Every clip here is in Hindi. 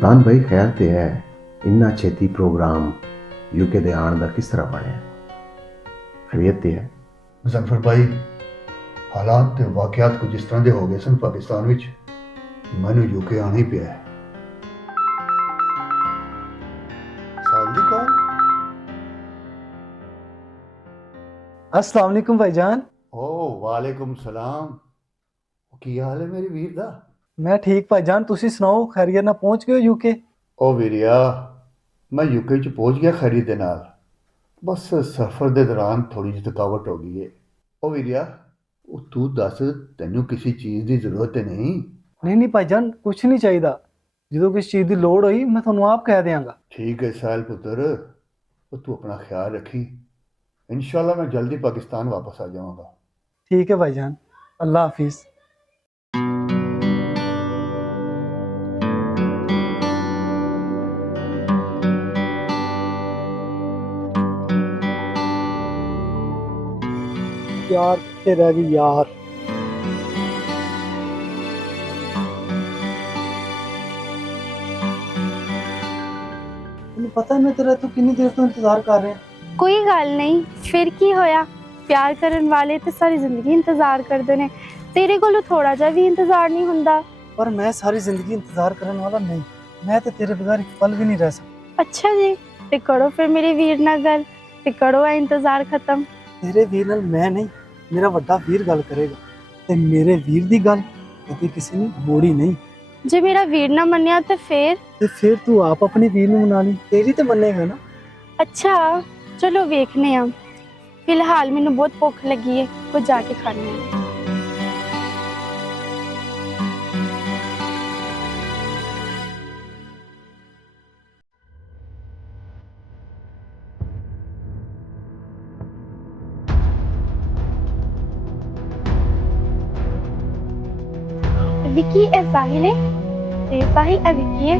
सुल्तान भाई ख्याल तो है इन्ना छेती प्रोग्राम यूके दे आने का किस तरह बनया? खैरियत है? मुजफ्फर भाई, हालात ते वाकयात कुछ इस तरह के हो गए सन पाकिस्तान विच, मैनू यूके आना ही पिया है। साल दी कौन? अस्सलाम वालेकुम भाईजान। ओ वालेकुम सलाम। की हाल है मेरी वीर दा? मैं ठीक भाईजान, तुसी सुनाओ, खैरियत ना पहुंच गए हो यूके? ओ वीरिया, मैं यूके च पहुंच गया खैरी दे नाल। बस सफर दे दौरान थोड़ी जी थकावट हो गई है। ओ वीरिया, ओ तू दस, तेनू किसी चीज की जरूरत है नहीं? नहीं नहीं भाईजान, कुछ नहीं चाहिए। जो किसी चीज़ की लोड़ हुई मैं थानू आप कह देंगा। ठीक है साहिल पुत्र, ओ तू अपना ख्याल रखी। इंशाल्लाह मैं जल्दी पाकिस्तान वापस आ जाऊंगा। ठीक है भाईजान, अल्लाह हाफिज। यार कितने रह गई यार। ਤੈਨੂੰ ਪਤਾ ਮੈਂ ਤੇਰਾ ਤੂੰ ਕਿੰਨੀ ਦੇਰ ਤੋਂ ਇੰਤਜ਼ਾਰ ਕਰ ਰਿਹਾ। ਕੋਈ ਗੱਲ ਨਹੀਂ, ਫਿਰ ਕੀ ਹੋਇਆ? ਪਿਆਰ ਕਰਨ ਵਾਲੇ ਤੇ ਸਾਰੀ ਜ਼ਿੰਦਗੀ ਇੰਤਜ਼ਾਰ ਕਰਦੇ ਨੇ, ਤੇਰੇ ਕੋਲੋਂ ਥੋੜਾ ਜਿਹਾ ਵੀ ਇੰਤਜ਼ਾਰ ਨਹੀਂ ਹੁੰਦਾ। पर मैं सारी जिंदगी इंतजार करने वाला नहीं, मैं तो तेरे बगैर एक पल भी नहीं रह सकता। ਅੱਛਾ ਜੀ, ਤੇ ਕਰੋ ਫਿਰ ਮੇਰੇ ਵੀਰ ਨਾਲ ਗੱਲ, ਤੇ ਕਰੋ ਇਹ ਇੰਤਜ਼ਾਰ ਖਤਮ। तेरे वीर नाल मैं नहीं, मेरा वड्डा वीर गल करेगा, ते मेरे वीर दी गल कदे किसी ने मोड़ी नहीं। ਜੇ ਮੇਰਾ ਵੀਰ ਨਾ ਮੰਨਿਆ ਤੇ ਫਿਰ? ते फिर तू आप अपने वीर ਨੂੰ ਮਨਾ ਲਈ, तेरी तो मनेगा ना। ਅੱਛਾ ਚਲੋ ਵੇਖਨੇ ਆ। ਫਿਲਹਾਲ ਮੈਨੂੰ ਬਹੁਤ ਭੁੱਖ ਲੱਗੀ ਹੈ, ਕੁਝ ਜਾ ਕੇ ਖਾਣੇ ਆ। विकी ए साहिल है ते साहिल ए विकी है।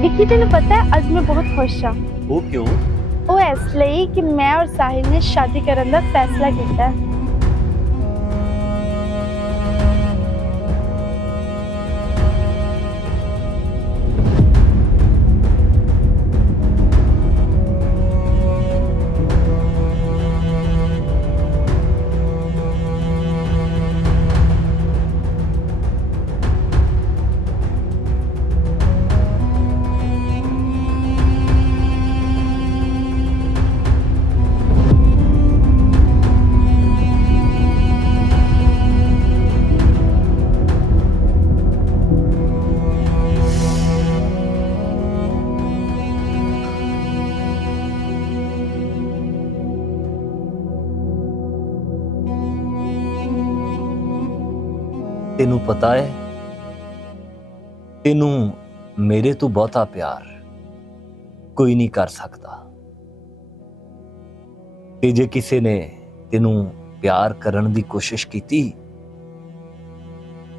विकी तेन पता है अज मैं बहुत खुश हाँ। वो क्यों? वो इसलिए कि मैं और साहिल ने शादी करने का फैसला किया है। तेनू पता है, तेनू मेरे तो बहुता प्यार कोई नहीं कर सकता। ते जे किसी ने तेनू प्यार करने की कोशिश की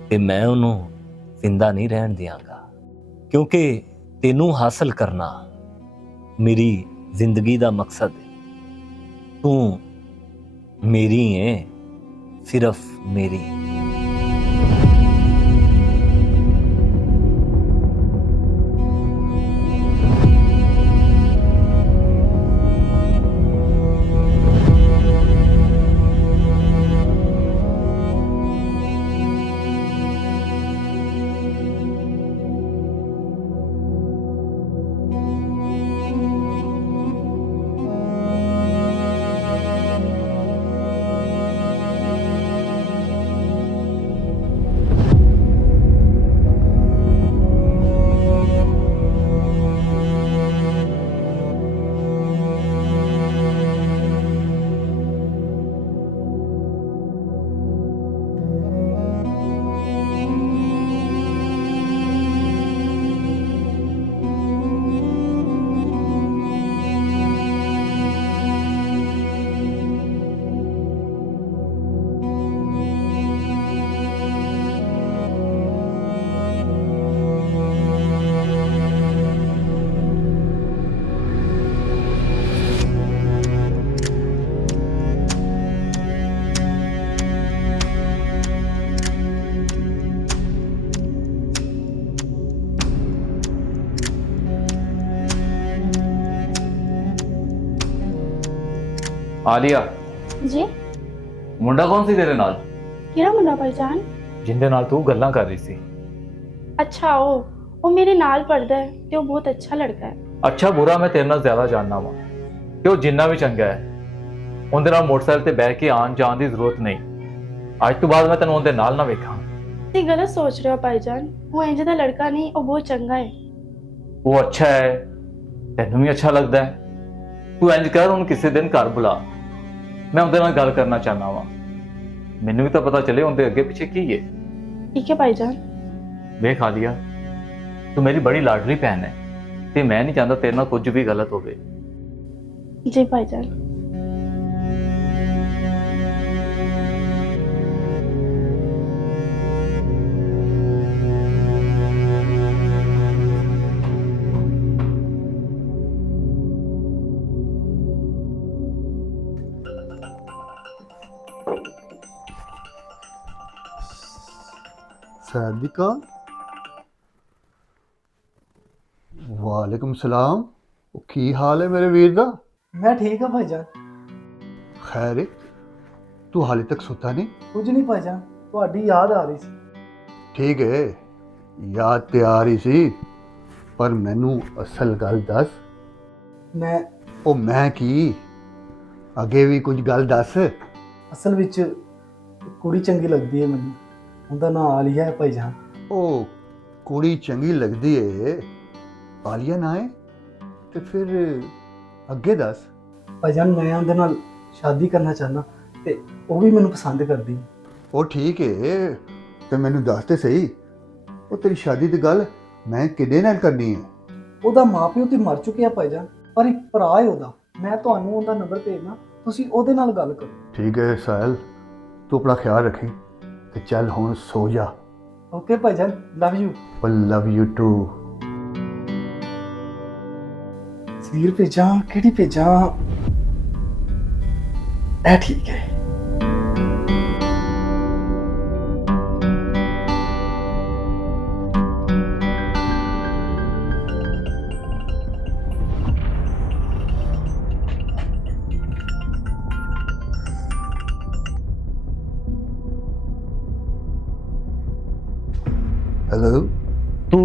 ते मैं उन्होंने जिंदा नहीं रहन दियांगा, क्योंकि तेनू हासिल करना मेरी जिंदगी का मकसद है। तू मेरी है, सिर्फ मेरी। ਆਲੀਆ ਜੀ ਮੁੰਡਾ ਕੌਣ ਸੀ ਤੇਰੇ ਨਾਲ ਕਿਹੜਾ ਮੁੰਡਾ ਭਾਈਜਾਨ? ਜਿੰਦੇ ਨਾਲ ਤੂੰ ਗੱਲਾਂ ਕਰ ਰਹੀ ਸੀ? ਅੱਛਾ ਉਹ ਮੇਰੇ ਨਾਲ ਪੜਦਾ ਹੈ ਤੇ ਉਹ ਬਹੁਤ ਅੱਛਾ ਲੜਕਾ ਹੈ। ਅੱਛਾ ਬੁਰਾ ਮੈਂ ਤੇਰੇ ਨਾਲ ਜ਼ਿਆਦਾ ਜਾਣਦਾ ਵਾਂ ਕਿ ਉਹ ਜਿੰਨਾ ਵੀ ਚੰਗਾ ਹੈ ਉਹਦੇ ਨਾਲ ਮੋਟਰਸਾਈਕਲ ਤੇ ਬਹਿ ਕੇ ਆਉਣ ਜਾਣ ਦੀ ਜ਼ਰੂਰਤ ਨਹੀਂ। ਅੱਜ ਤੋਂ ਬਾਅਦ ਮੈਂ ਤੈਨੂੰ ਉਹਦੇ ਨਾਲ ਨਾ ਵੇਖਾਂ। ਤੁਸੀਂ ਗਲਤ ਸੋਚ ਰਹੇ ਹੋ ਭਾਈਜਾਨ, ਉਹ ਇੰਜ ਦਾ ਲੜਕਾ ਨਹੀਂ, ਉਹ ਬਹੁਤ ਚੰਗਾ ਹੈ। ਉਹ ਅੱਛਾ ਹੈ, ਤੈਨੂੰ ਵੀ ਅੱਛਾ ਲੱਗਦਾ ਹੈ। ਤੂੰ ਇੰਜ ਕਰ, ਉਹਨੂੰ ਕਿਸੇ ਦਿਨ ਘਰ ਬੁਲਾ, ਮੈਂ ਉਹਦੇ ਨਾਲ ਗੱਲ ਕਰਨਾ ਚਾਹਨਾ ਵਾਂ। ਮੈਨੂੰ ਵੀ ਤਾਂ ਪਤਾ ਚੱਲੇ ਉਹਦੇ ਅੱਗੇ ਪਿੱਛੇ ਕੀ ਹੈ। ਠੀਕ ਹੈ ਭਾਈਜਾਨ। ਵੇਖ ਆਲੀਆ, ਤੂੰ ਮੇਰੀ ਬੜੀ ਲਾਡਲੀ ਭੈਣ ਹੈ ਤੇ ਮੈਂ ਨਹੀਂ ਚਾਹੁੰਦਾ ਤੇਰੇ ਨਾਲ ਕੁਝ ਵੀ ਗਲਤ ਹੋਵੇ। ਜੀ ਭਾਈਜਾਨ। सादिका, वालेकुम सलाम। ਉਹ ਕੀ ਹਾਲ ਹੈ ਮੇਰੇ ਵੀਰ ਦਾ? ਮੈਂ ਠੀਕ ਹਾਂ ਭਾਈਜਾਨ। ਖੈਰ ਹੈ, ਤੂੰ ਹਾਲੇ ਤੱਕ ਸੁੱਤਾ ਨਹੀਂ? ਕੁਝ ਨਹੀਂ ਭਾਈਜਾਨ, ਤੁਹਾਡੀ ਯਾਦ ਆ ਰਹੀ ਸੀ। ਠੀਕ ਹੈ, ਯਾਦ ਤੇ ਆ ਰਹੀ ਸੀ, ਪਰ ਮੈਨੂੰ ਅਸਲ ਗੱਲ ਦੱਸ। ਮੈਂ ਕੀ, ਅੱਗੇ ਵੀ ਕੁਝ ਗੱਲ ਦੱਸ। ਅਸਲ ਵਿੱਚ ਇੱਕ ਕੁੜੀ ਚੰਗੀ ਲੱਗਦੀ ਹੈ ਮੈਨੂੰ, ਉਹਦਾ ਨਾਮ ਆਲੀਆ ਹੈ ਭਾਈਜਾਨ। ਉਹ ਕੁੜੀ ਚੰਗੀ ਲੱਗਦੀ ਏ, ਆਲੀਆ ਨਾ ਹੈ, ਤੇ ਫਿਰ ਅੱਗੇ ਦੱਸ। ਭਾਈਜਾਨ ਮੈਂ ਉਹਦੇ ਨਾਲ ਸ਼ਾਦੀ ਕਰਨਾ ਚਾਹੁੰਦਾ ਤੇ ਉਹ ਵੀ ਮੈਨੂੰ ਪਸੰਦ ਕਰਦੀ ਹੈ। ਉਹ ਠੀਕ ਹੈ, ਤੇ ਮੈਨੂੰ ਦੱਸ ਤੇ ਸਹੀ, ਉਹ ਤੇਰੀ ਸ਼ਾਦੀ ਦੀ ਗੱਲ ਮੈਂ ਕਿਹਦੇ ਨਾਲ ਕਰਨੀ ਹੈ? ਉਹਦਾ ਮਾਪਿਓ ਤੇ ਮਰ ਚੁੱਕਿਆ ਭਾਈਜਾਨ, ਪਰ ਇੱਕ ਭਰਾ ਹੈ ਉਹਦਾ। ਮੈਂ ਤੁਹਾਨੂੰ ਉਹਦਾ ਨੰਬਰ ਭੇਜਣਾ, ਤੁਸੀਂ ਉਹਦੇ ਨਾਲ ਗੱਲ ਕਰੋ। ਠੀਕ ਹੈ ਸਾਹਿਲ, ਤੂੰ ਆਪਣਾ ਖਿਆਲ ਰੱਖੀ ਤੇ ਚੱਲ ਹੁਣ ਸੋ ਜਾ। ਓਕੇ ਭਾਈਜਾਨ, love you. Love you too. ਤਸਵੀਰ ਭੇਜਾਂ, ਕਿਹੜੀ ਭੇਜਾਂ? ਇਹ ਠੀਕ ਹੈ। हेलो, तू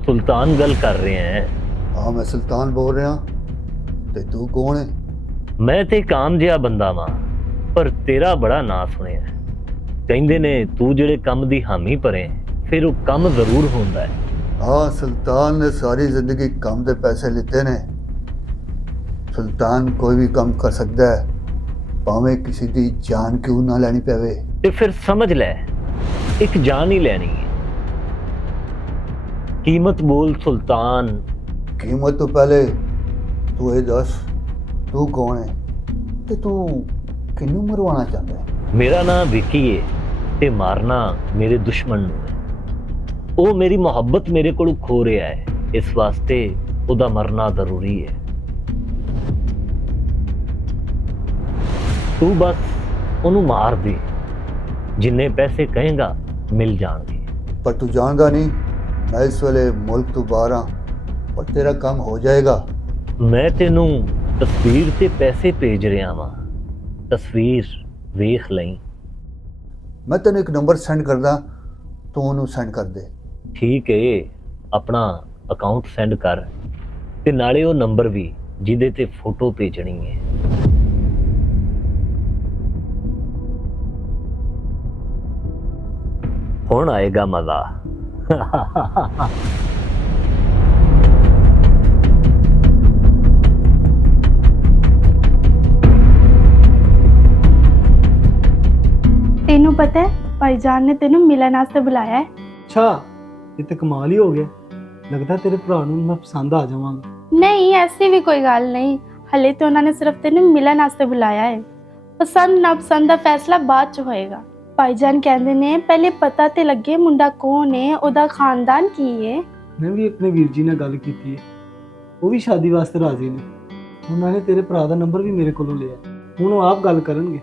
सुल्तान गल कर रहे हैं? हाँ मैं सुल्तान बोल रहा, ते तू कौन है? मैं ते काम जिहा बंदा वां, पर तेरा बड़ा ਨਾਂ ਸੁਣਿਆ। ਕਹਿੰਦੇ ਨੇ ਤੂੰ ਜਿਹੜੇ ਕੰਮ ਦੀ ਹਾਮੀ ਭਰੇ ਫਿਰ ਉਹ ਕੰਮ ਜ਼ਰੂਰ ਹੁੰਦਾ ਹੈ। हाँ सुल्तान ने सारी जिंदगी काम दे पैसे लिते ने। सुल्तान कोई भी काम कर सकता है, भावें किसी दी जान क्यों ना लेनी पवे। ਤੇ ਫਿਰ ਸਮਝ ਲੈ, ਇੱਕ ਜਾਨ ਹੀ ਲੈਣੀ ਹੈ। कीमत बोल सुल्तान। कीमत तो पहले तू ये दस, तू कौन है ते तू किन्नू मरवाना चाहता है? मेरा नाम विकी है ते मारना मेरे दुश्मन नूं है। ਉਹ ਮੇਰੀ ਮੁਹੱਬਤ ਮੇਰੇ ਕੋਲੋਂ ਖੋ ਰਿਹਾ ਹੈ, ਇਸ ਵਾਸਤੇ ਉਹਦਾ ਮਰਨਾ ਜ਼ਰੂਰੀ ਹੈ। ਤੂੰ ਬਸ ਉਹਨੂੰ ਮਾਰ ਦੇ, ਜਿੰਨੇ ਪੈਸੇ ਕਹੇਗਾ ਮਿਲ ਜਾਣਗੇ। पर तू जानदा नहीं, मैं इस वेले मुल्क तो बाहर हाँ, पर तेरा काम हो जाएगा। ਮੈਂ ਤੈਨੂੰ ਤਸਵੀਰ ਤੇ ਪੈਸੇ ਭੇਜ ਰਿਹਾ ਵਾਂ, ਤਸਵੀਰ ਵੇਖ ਲਈ। मैं तेन एक नंबर सेंड करदा, तू उन्होंने सेंड कर दे। ਠੀਕ ਹੈ, ਆਪਣਾ ਅਕਾਊਂਟ ਸੈਂਡ ਕਰ ਤੇ ਨਾਲੇ ਉਹ ਨੰਬਰ ਵੀ ਜਿਹਦੇ ਤੇ ਫੋਟੋ ਭੇਜਣੀ ਹੈ। ਹੁਣ ਆਏਗਾ ਮਜ਼ਾ। ਤੈਨੂੰ ਪਤਾ ਹੈ ਭਾਈਜਾਨ ਨੇ ਤੈਨੂੰ ਮਿਲਣ ਵਾਸਤੇ ਬੁਲਾਇਆ ਹੈ। ਅੱਛਾ, ਇਹ ਤਾਂ ਕਮਾਲ ਹੀ ਹੋ ਗਿਆ। ਲੱਗਦਾ ਤੇਰੇ ਭਰਾ ਨੂੰ ਮੈਂ ਪਸੰਦ ਆ ਜਾਵਾਂਗਾ। ਨਹੀਂ, ਐਸੀ ਵੀ ਕੋਈ ਗੱਲ ਨਹੀਂ, ਹਲੇ ਤੇ ਉਹਨਾਂ ਨੇ ਸਿਰਫ ਤੈਨੂੰ ਮਿਲਣ ਵਾਸਤੇ ਬੁਲਾਇਆ ਹੈ। ਪਸੰਦ ਨਾ ਪਸੰਦ ਦਾ ਫੈਸਲਾ ਬਾਅਦ ਚ ਹੋਏਗਾ। ਭਾਈਜਾਨ ਕਹਿੰਦੇ ਨੇ ਪਹਿਲੇ ਪਤਾ ਤੇ ਲੱਗੇ ਮੁੰਡਾ ਕੌਣ ਹੈ, ਉਹਦਾ ਖਾਨਦਾਨ ਕੀ ਹੈ। ਮੈਂ ਵੀ ਆਪਣੇ ਵੀਰ ਜੀ ਨਾਲ ਗੱਲ ਕੀਤੀ ਹੈ, ਉਹ ਵੀ ਸ਼ਾਦੀ ਵਾਸਤੇ ਰਾਜ਼ੀ ਨੇ। ਉਹਨਾਂ ਨੇ ਤੇਰੇ ਭਰਾ ਦਾ ਨੰਬਰ ਵੀ ਮੇਰੇ ਕੋਲੋਂ ਲਿਆ। ਹੁਣ ਉਹ ਆਪ ਗੱਲ ਕਰਨਗੇ।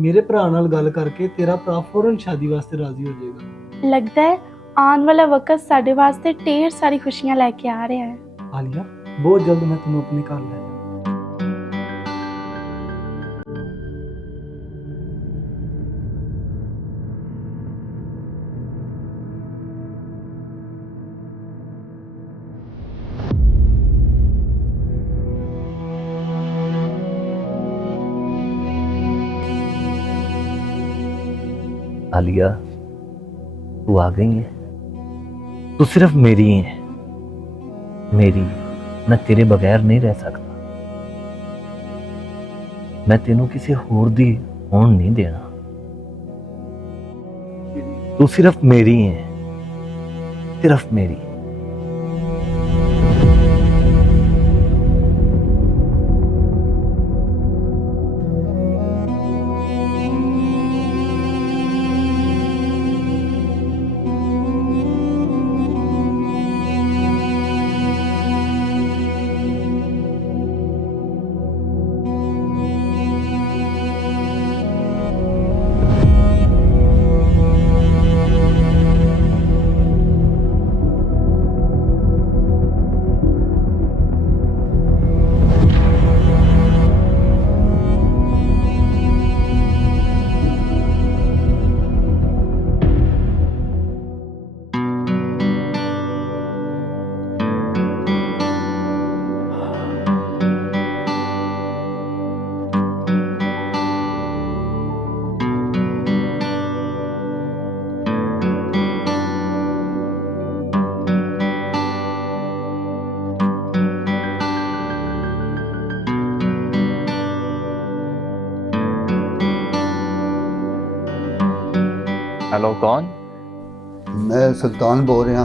ਮੇਰੇ ਭਰਾ ਨਾਲ ਗੱਲ ਕਰਕੇ ਤੇਰਾ ਭਰਾ ਫੌਰਨ ਸ਼ਾਦੀ ਵਾਸਤੇ ਰਾਜ਼ੀ ਹੋ ਜਾਏਗਾ। ਲੱਗਦਾ ਹੈ ਆਉਣ ਵਾਲਾ ਵਕਤ ਸਾਡੇ ਵਾਸਤੇ ਢੇਰ ਸਾਰੀ ਖੁਸ਼ੀਆਂ ਲੈ ਕੇ ਆ ਰਿਹਾ ਹੈ। ਆਲੀਆ, ਬਹੁਤ ਜਲਦ ਮੈਂ ਤੈਨੂੰ ਆਪਣੇ ਘਰ ਲੈ ਜਾਵਾਂਗਾ। आलिया, तू आ गई है। तू सिर्फ मेरी है, मेरी। मैं तेरे बगैर नहीं रह सकता। मैं तेनों किसी होर दी होण नहीं देना। तू सिर्फ मेरी है, सिर्फ मेरी। हेलो, कौन? मैं सुल्तान बोल रहा।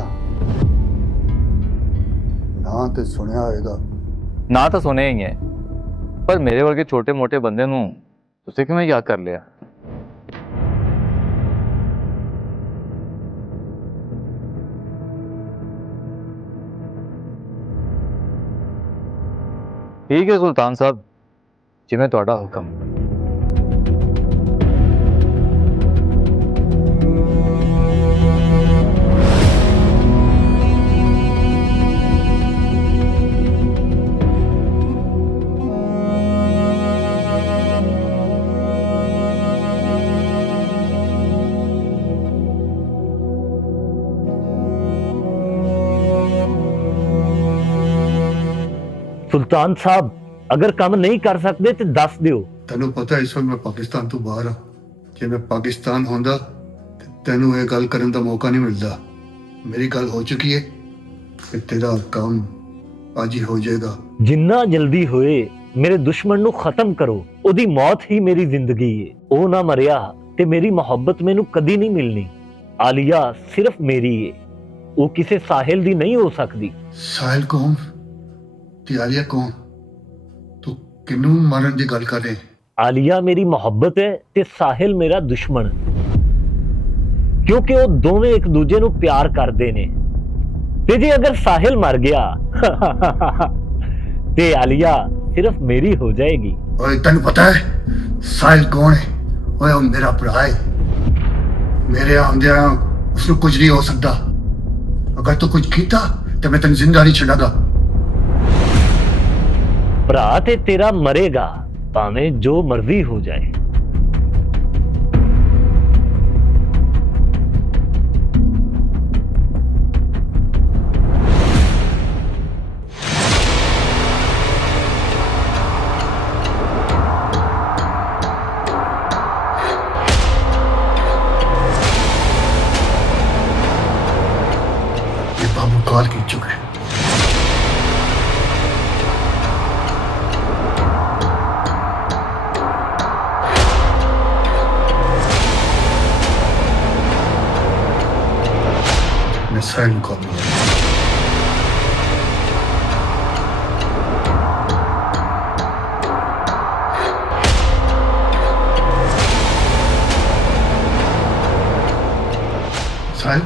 ना तो सुनिया होएगा। ना तो सुने ही है, पर मेरे वर्गे छोटे मोटे बंदे नूं तुसीं किवें याद कर लिया? ठीक है सुल्तान साहब, जिवें तुहाडा हुक्म। सुल्तान साहब, अगर काम नहीं कर सकते तो दस दियो। ਤੈਨੂੰ ਪਤਾ ਇਸ ਵਕਤ ਮੈਂ ਪਾਕਿਸਤਾਨ ਤੋਂ ਬਾਹਰ ਹਾਂ। ਜੇ ਮੈਂ ਪਾਕਿਸਤਾਨ ਹੁੰਦਾ ਤੇ ਤੈਨੂੰ ਇਹ ਗੱਲ ਕਰਨ ਦਾ ਮੌਕਾ ਨਹੀਂ ਮਿਲਦਾ। ਮੇਰੀ ਗੱਲ ਹੋ ਚੁੱਕੀ ਹੈ ਕਿ ਤੇਰਾ ਕੰਮ ਅੱਜ ਹੀ ਹੋ ਜਾਏਗਾ। जिन्ना जल्दी होए मेरे दुश्मन नु खत्म करो। ओदी मौत ही मेरी जिंदगी है। ओ ना मरिया ते मेरी मोहब्बत मैनू कदी नहीं मिलनी। आलिया सिर्फ मेरी है, वो किसी साहिल दी नहीं हो सकती। ਸਾਹਿਲ ਕੌਣ ਤੇ ਆਲਿਆ ਕੌਣ? ਤੂੰ ਕਿਹਨੂੰ ਮਾਰਨ ਦੀ ਗੱਲ ਕਰ ਰਿਹਾ? आलिया मेरी मोहब्बत है ते साहिल मेरा दुश्मन, क्योंकि वो दोवें एक दूजे नु प्यार करते ने। ते जे अगर साहिल मर गया ते आलिया सिर्फ मेरी हो जाएगी। ਓਏ ਤੈਨੂੰ ਪਤਾ ਹੈ ਸਾਹਿਲ ਕੌਣ ਹੈ? ਓਏ ਉਹ ਮੇਰਾ ਭਰਾ ਹੈ। ਮੇਰੇ ਆਉਂਦਿਆਂ ਉਸਨੂੰ ਕੁਝ ਨਹੀਂ ਹੋ ਸਕਦਾ। ਅਗਰ ਤੂੰ ਕੁਝ ਕੀਤਾ ਤੇ ਮੈਂ ਤੈਨੂੰ ਜ਼ਿੰਦਾ ਨਹੀਂ ਛੱਡਾਂਗਾ। भरा ते तेरा मरेगा, भावें जो मर्जी हो जाए। ये बाबू कॉल की चुका है। मैं साहिल को कॉल करूंगा। साहिल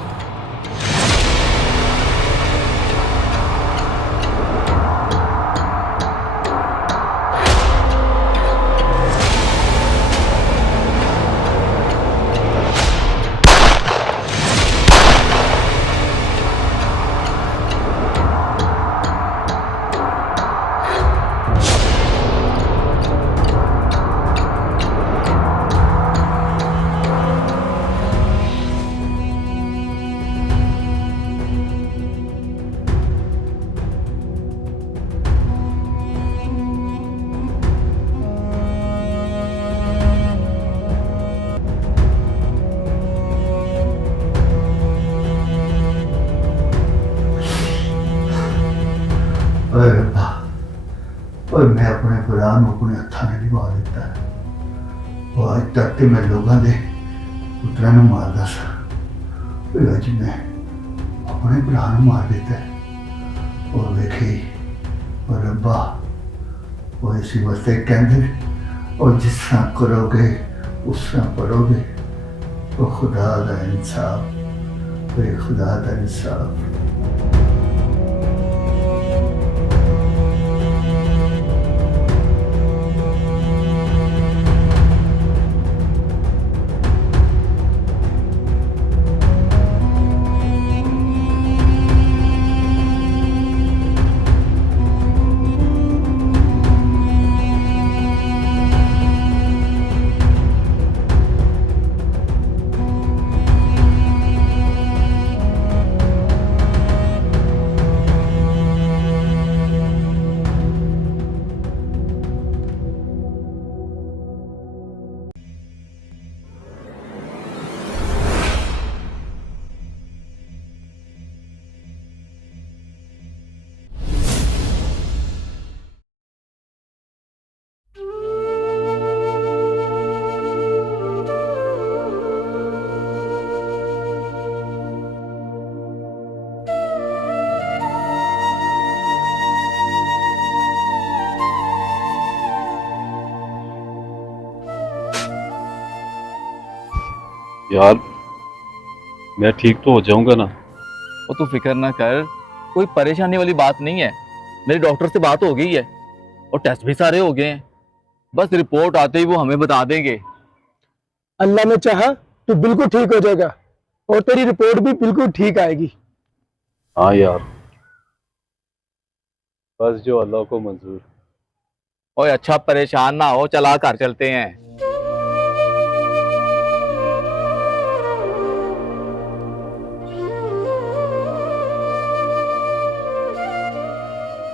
और मैं अपने भरा अपने हत्थों ने निभा दिता है। और अज तक तो मैं लोगों के पुत्रा मारता सा, पर अज मैं अपने भरा मार दिता है। और वेखी और रब्बा वो इसी वास्ते कहते और जिस तरह करोगे उस तरह पढ़ोगे। वो खुदा का इंसाफ, वे खुदा का इंसाफ। यार मैं ठीक तो हो जाऊंगा ना? वो तू फिक्र ना कर, कोई परेशानी वाली बात नहीं है। मेरे डॉक्टर से बात हो गई है और टेस्ट भी सारे हो गए हैं। बस रिपोर्ट आते ही वो हमें बता देंगे। अल्लाह ने चाहा तो बिल्कुल ठीक हो जाएगा और तेरी रिपोर्ट भी बिल्कुल ठीक आएगी। हाँ यार, बस जो अल्लाह को मंजूर। ओए अच्छा परेशान ना हो, चला घर चलते हैं।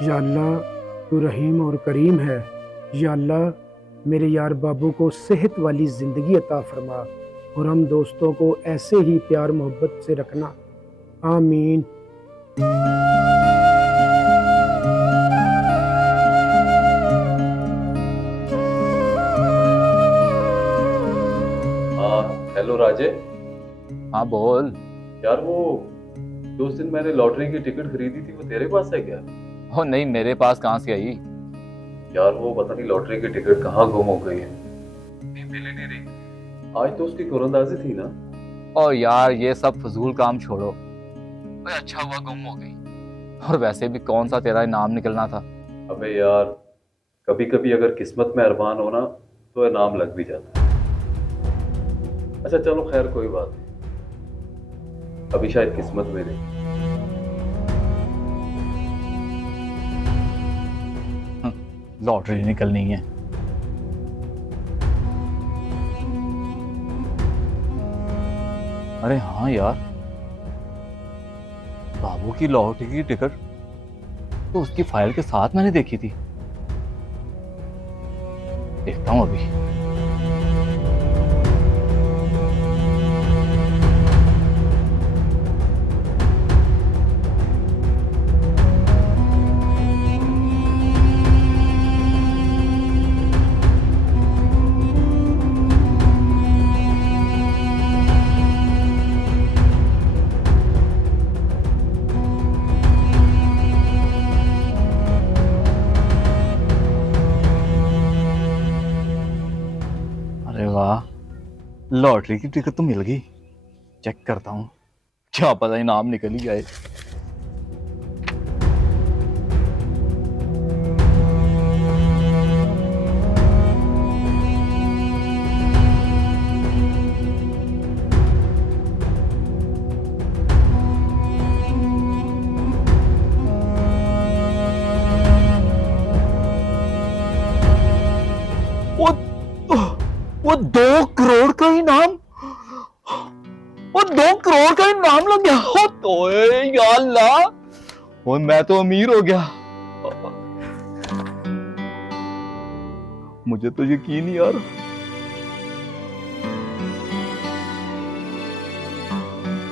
या अल्लाह तू रहीम और करीम है। या अल्लाह मेरे यार बाबू को सेहत वाली ज़िंदगी अता फरमा और हम दोस्तों को ऐसे ही प्यार मोहब्बत से रखना। आमीन। हाँ हेलो राजे। हाँ बोल। यार वो उस दिन मैंने लॉटरी की टिकट खरीदी थी, वो तेरे पास है क्या? ओ नहीं, मेरे पास कहाँ से आई? यार वो पता नहीं लॉटरी की टिकट कहाँ गुम हो गई है, नहीं मिल ही नहीं रही। आज तो उसकी कुरंदाजी थी ना। ओ यार ये सब फजूल काम छोड़ो। ओए अच्छा हुआ गुम हो गई, और वैसे भी कौन सा तेरा इनाम निकलना था। अबे यार कभी कभी अगर किस्मत में अरमान हो ना तो इनाम लग भी जाता है। अच्छा चलो खैर कोई बात नहीं, अभी शायद किस्मत में नहीं। लॉटरी निकलनी है। अरे हाँ यार, बाबू की लॉटरी की टिकट तो उसकी फाइल के साथ मैंने देखी थी। देखता हूं अभी। लॉटरी की टिकट तो मिल गई। चेक करता हूँ, क्या पता इनाम निकल ही जाए। वो 2 करोड़ का इनाम, वो 2 करोड़ का इनाम लग गया। हो तो या अल्लाह, वो मैं तो अमीर हो गया। मुझे तो यकीन नहीं यार।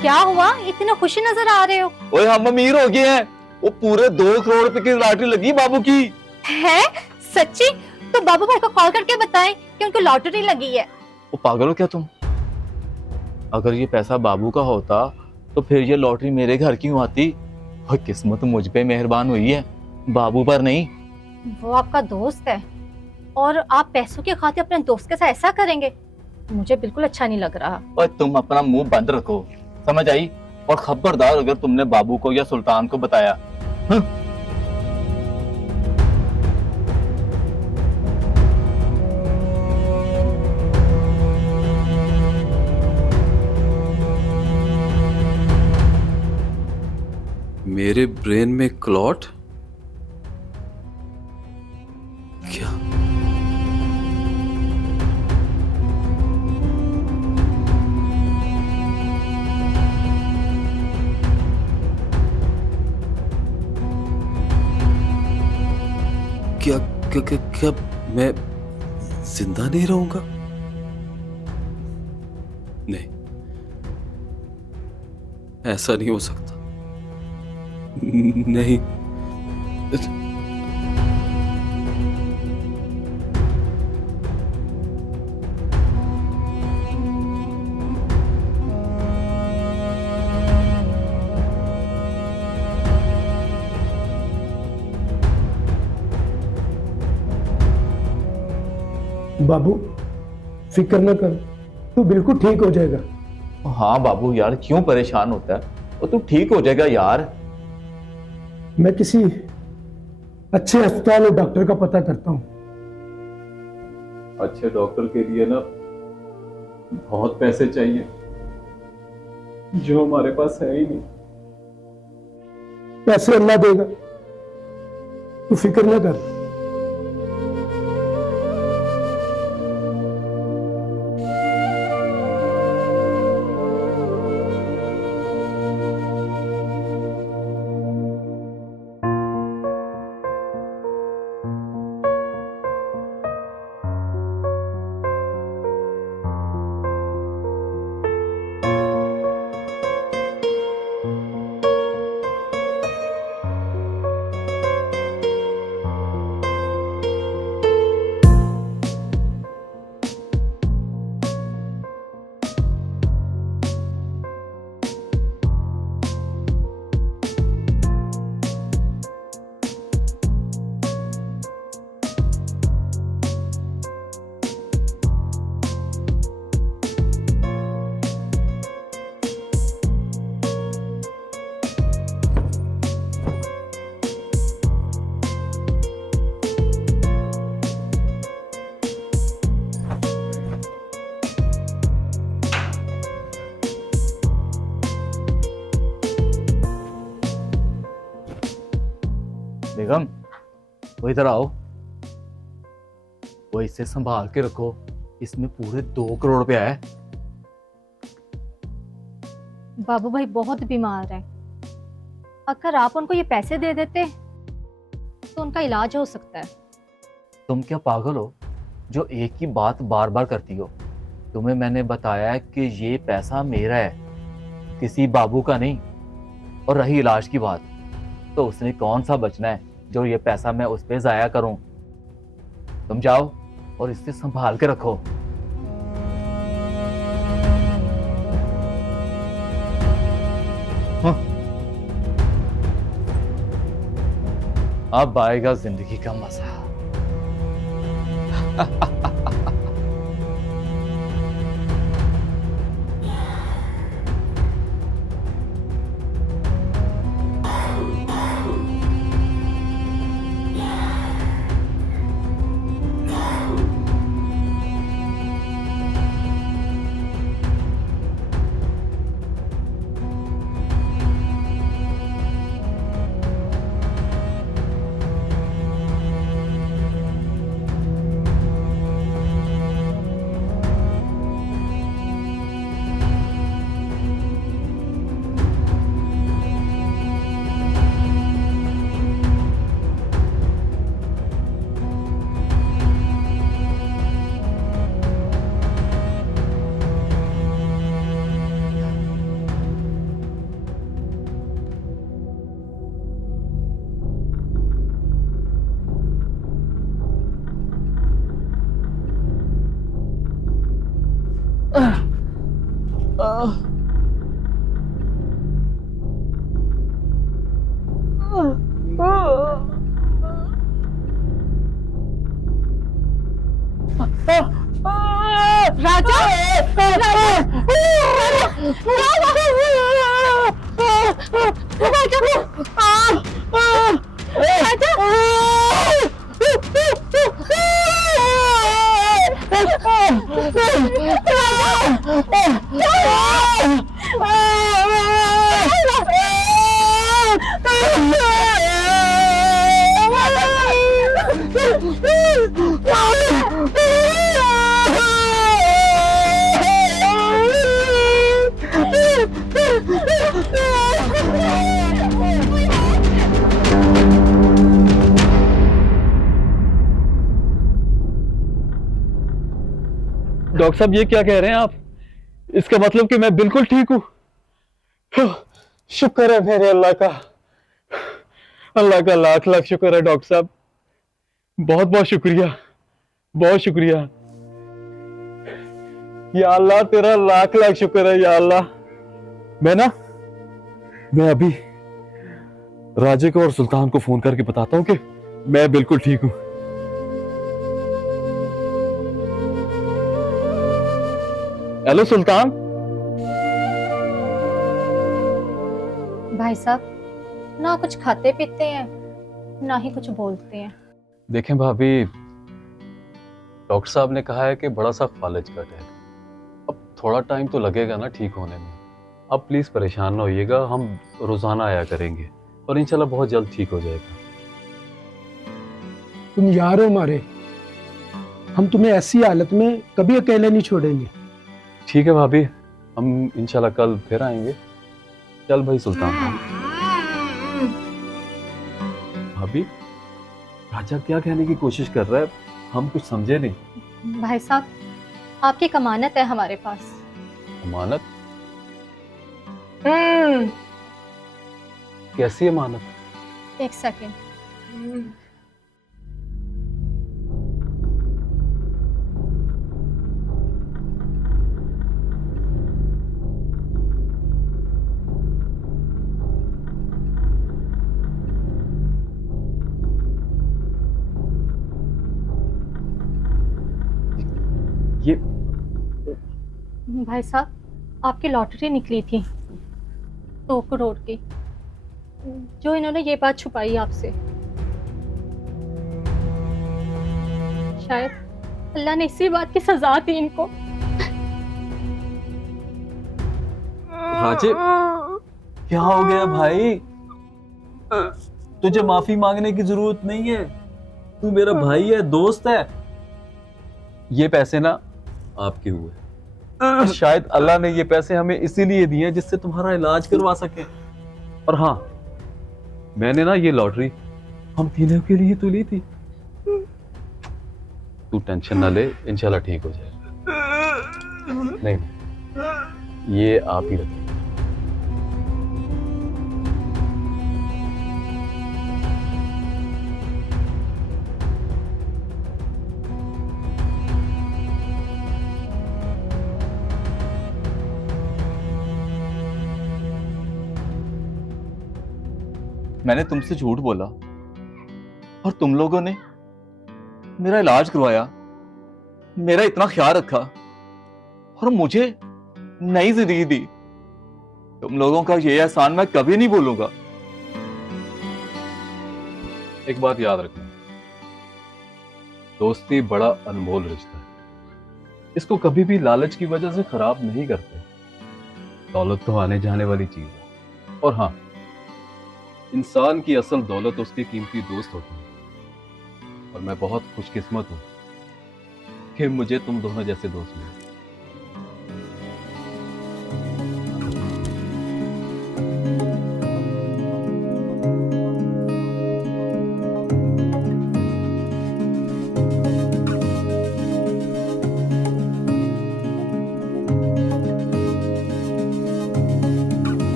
क्या हुआ, इतने खुशी नजर आ रहे हो? ओए हम अमीर हो गए हैं। वो पूरे 2 करोड़ रुपए की लॉटरी लगी बाबू की। है? सच्ची? तो बाबू भाई को कॉल करके बताएं कि उनको लॉटरी लगी है। वो पागल हो क्या तुम? अगर ये पैसा बाबू का होता तो फिर ये लॉटरी मेरे घर क्यों आती? और किस्मत मुझ पे मेहरबान हुई है, बाबू पर नहीं। वो आपका दोस्त है और आप पैसों की खातिर अपने दोस्त के साथ ऐसा करेंगे? मुझे बिल्कुल अच्छा नहीं लग रहा। और तुम अपना मुंह बंद रखो, समझ आई? और खबरदार अगर तुमने बाबू को या सुल्तान को बताया। मेरे ब्रेन में क्लॉट? क्या? क्या क्या क्या, क्या मैं जिंदा नहीं रहूंगा? नहीं, ऐसा नहीं हो सकता। नहीं, बाबू फिक्र न कर, तू बिल्कुल ठीक हो जाएगा। हाँ बाबू यार, क्यों परेशान होता है? और तू ठीक हो जाएगा यार। मैं किसी अच्छे अस्पताल और डॉक्टर का पता करता हूँ। अच्छे डॉक्टर के लिए ना बहुत पैसे चाहिए, जो हमारे पास है ही नहीं। पैसे अल्लाह देगा, तू फिक्र न कर। बेगम, वो इधर आओ। वो इसे संभाल के रखो, इसमें पूरे 2 करोड़ रुपया है। बाबू भाई बहुत बीमार है, अगर आप उनको ये पैसे दे देते तो उनका इलाज हो सकता है। तुम क्या पागल हो जो एक ही बात बार बार करती हो? तुम्हें मैंने बताया कि ये पैसा मेरा है, किसी बाबू का नहीं। और रही इलाज की बात, तो उसने कौन सा बचना है जो ये पैसा मैं उस पे जाया करूं? तुम जाओ और इससे संभाल के रखो। हाँ। अब आएगा जिंदगी का मजा। राजा डॉक्टर साहब ये क्या कह रहे हैं आप? इसका मतलब कि मैं बिल्कुल ठीक हूँ? शुक्र है मेरे अल्लाह का, अल्लाह का लाख लाख शुक्र है डॉक्टर साहब, बहुत बहुत शुक्रिया, बहुत शुक्रिया। या अल्लाह तेरा लाख लाख शुक्र है या अल्लाह। मैं अभी राजे को और सुल्तान को फोन करके बताता हूँ कि मैं बिल्कुल ठीक हूँ। हेलो सुल्तान। भाई साहब ना कुछ खाते पीते हैं ना ही कुछ बोलते हैं। देखें भाभी, डॉक्टर साहब ने कहा है कि बड़ा सा फालज कट है, अब थोड़ा टाइम तो लगेगा ना ठीक होने में। अब प्लीज परेशान ना होइएगा, हम रोजाना आया करेंगे और इंशाल्लाह बहुत जल्द ठीक हो जाएगा। तुम यार हो हमारे, हम तुम्हें ऐसी हालत में कभी अकेले नहीं छोड़ेंगे। ठीक है भाभी, हम इंशाल्लाह कल फिर आएंगे। चल भाई सुल्तान। भाभी, राजा क्या कहने की कोशिश कर रहा है? हम कुछ समझे नहीं। भाई साहब आपकी कमानत है हमारे पास। अमानत? कैसी अमानत? एक सेकेंड। ये भाई साहब आपकी लॉटरी निकली थी 2 करोड़ की, जो इन्होंने ये बात छुपाई आपसे। शायद अल्लाह ने इसी बात की सजा दी इनको। राजे, क्या हो गया भाई? तुझे माफी मांगने की जरूरत नहीं है, तू मेरा भाई है, दोस्त है। ये पैसे ना आपके हुए, और शायद अल्लाह ने ये पैसे हमें इसीलिए दिए हैं जिससे तुम्हारा इलाज करवा सके। और हाँ, मैंने ना ये लॉटरी हम तीनों के लिए तो ली थी। तू टेंशन ना ले, इंशाल्लाह ठीक हो जाएगा। नहीं, ये आप ही रखिए। मैंने तुमसे झूठ बोला और तुम लोगों ने मेरा इलाज करवाया, मेरा इतना ख्याल रखा और मुझे नई जिंदगी दी। तुम लोगों का ये एहसान मैं कभी नहीं भूलूंगा। एक बात याद रखना, दोस्ती बड़ा अनमोल रिश्ता है, इसको कभी भी लालच की वजह से खराब नहीं करते। दौलत तो आने जाने वाली चीज है, और हाँ, इंसान की असल दौलत उसके कीमती दोस्त होते हैं। और मैं बहुत खुशकिस्मत हूं कि मुझे तुम दोनों जैसे दोस्त मिले।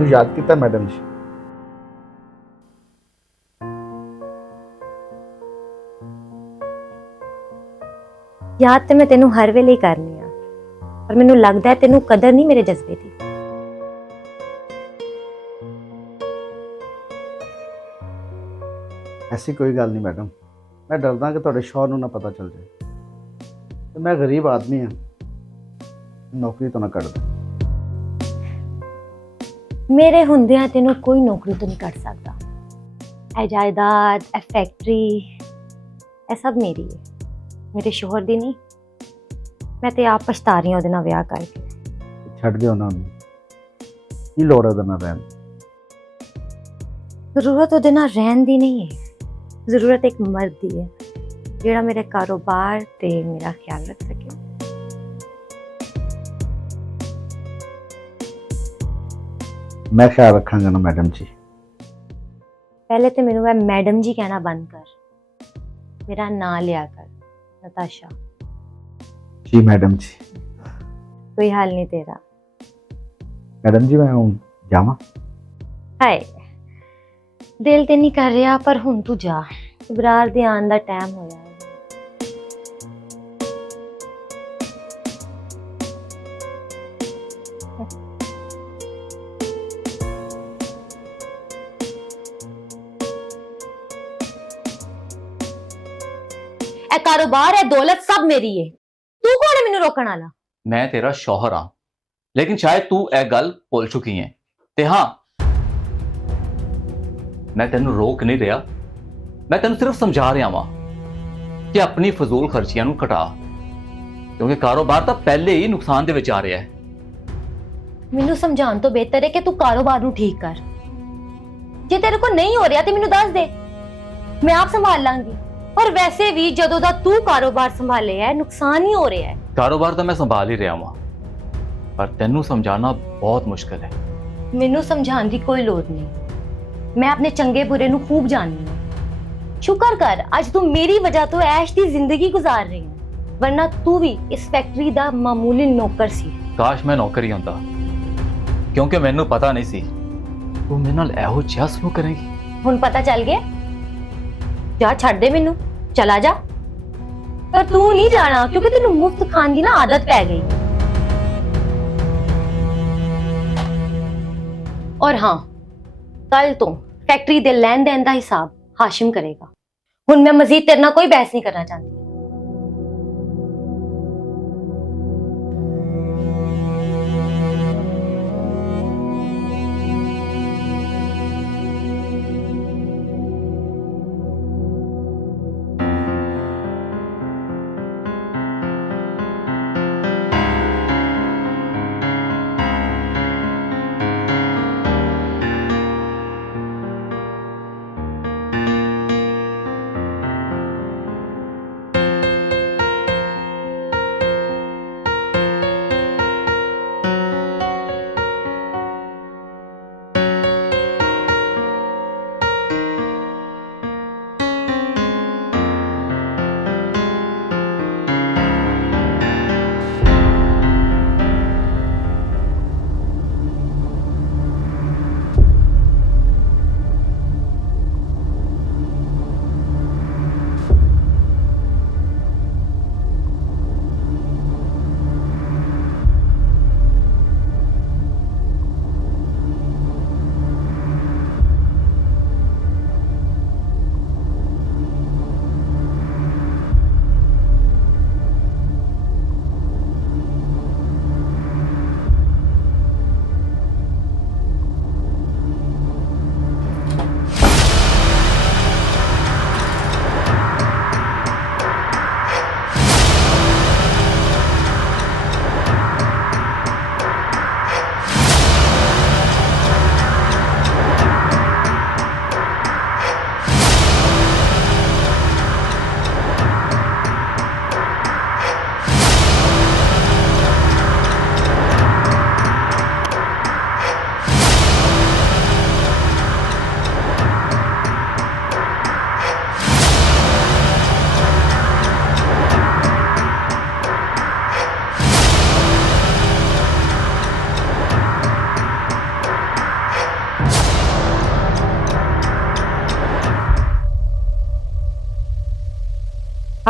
ਮੈਨੂੰ ਯਾਦ ਕੀਤਾ ਮੈਡਮ ਜੀ। याद तो मैं तेनू हर वेले ही करनी आ, पर मैनू लगता है तेनू कदर नहीं मेरे जज्बे की। ऐसी कोई गल नहीं मैडम, मैं डरदा कि तुहाडे शौहर नूं ना पता चल जाए ते मैं गरीब आदमी हाँ, नौकरी तो ना कट दे। मेरे हुंदियां तेनू कोई नौकरी तो नहीं कर सकता। ए जायदाद, ए फैक्ट्री, ए सब मेरी है, मेरे शोहर दी नहीं। मैं ते आप पछता रही हूं ओहदे नाल विआह करके। छड्ड दिओ उन्हां नूं, की लोड़ है ओहदे नाल रहण दी? जरूरत ओहदे नाल रहण दी नहीं है, जरूरत एक मर्द दी है जिहड़ा मेरे कारोबार ते मेरा ख्याल रख सके। मैं ख्याल रखांगा ना मैडम जी। पहले तो मैनू मैडम जी कहना बंद कर, मेरा नाम लिया कर, नताशा। जी मैडम जी। कोई हाल नहीं तेरा। मैडम जी मैं हूँ जावा। हाय, दिल ते नहीं कर रहा, पर हुण तू जा, इबरार दे आन दा टाइम होया है। ए कारोबार है, दौलत सब मेरी है, तू कौन है मैनू रोकण वाला? मैं तेरा शौहर हाँ, लेकिन शायद तू ए गल भुल चुकी है। ते हाँ, मैं तेनू रोक नहीं रहा, मैं तेनू सिर्फ समझा रहा वां कि अपनी फजूल खर्चियां नू घटा, क्योंकि कारोबार तो पहले ही नुकसान दे विच आ रहा है। मैनू समझाउण तो बेहतर है कि तू कारोबार नू ठीक कर। जे तेरे को नहीं हो रहा तो मैनू दस दे, मैं आप संभाल लांगी। और वैसे भी जदों दा तू कारोबार संभाले है, नुकसान ही हो रहा है। कारोबार तो मैं संभाल ही रहा वां, पर तेनू समझाना बहुत मुश्किल है। मैनू समझाने की कोई लोड़ नहीं, मैं अपने चंगे बुरे नू खूब जाननी हूं। शुक्र कर आज तू मेरी वजह तो ऐश दी जिंदगी गुजार रही है, वरना तू भी इस फैक्ट्री दा मामूली नौकर सी। काश मैं नौकर ही होंदा, क्योंकि मैनू पता नहीं सी तू मेरे नाल एहो जिहा सलूक करेगी। हुण पता चल गया, जा छड़ दे मैनू, चला जा। पर तू नहीं जाना, क्योंकि तेनू मुफ्त खान की ना आदत पै गई। और हाँ, कल तो फैक्ट्री दे लैन देन दा हिसाब हाशिम करेगा। हुण मैं मजीद तेरे नाल कोई बहस नहीं करना चाहती।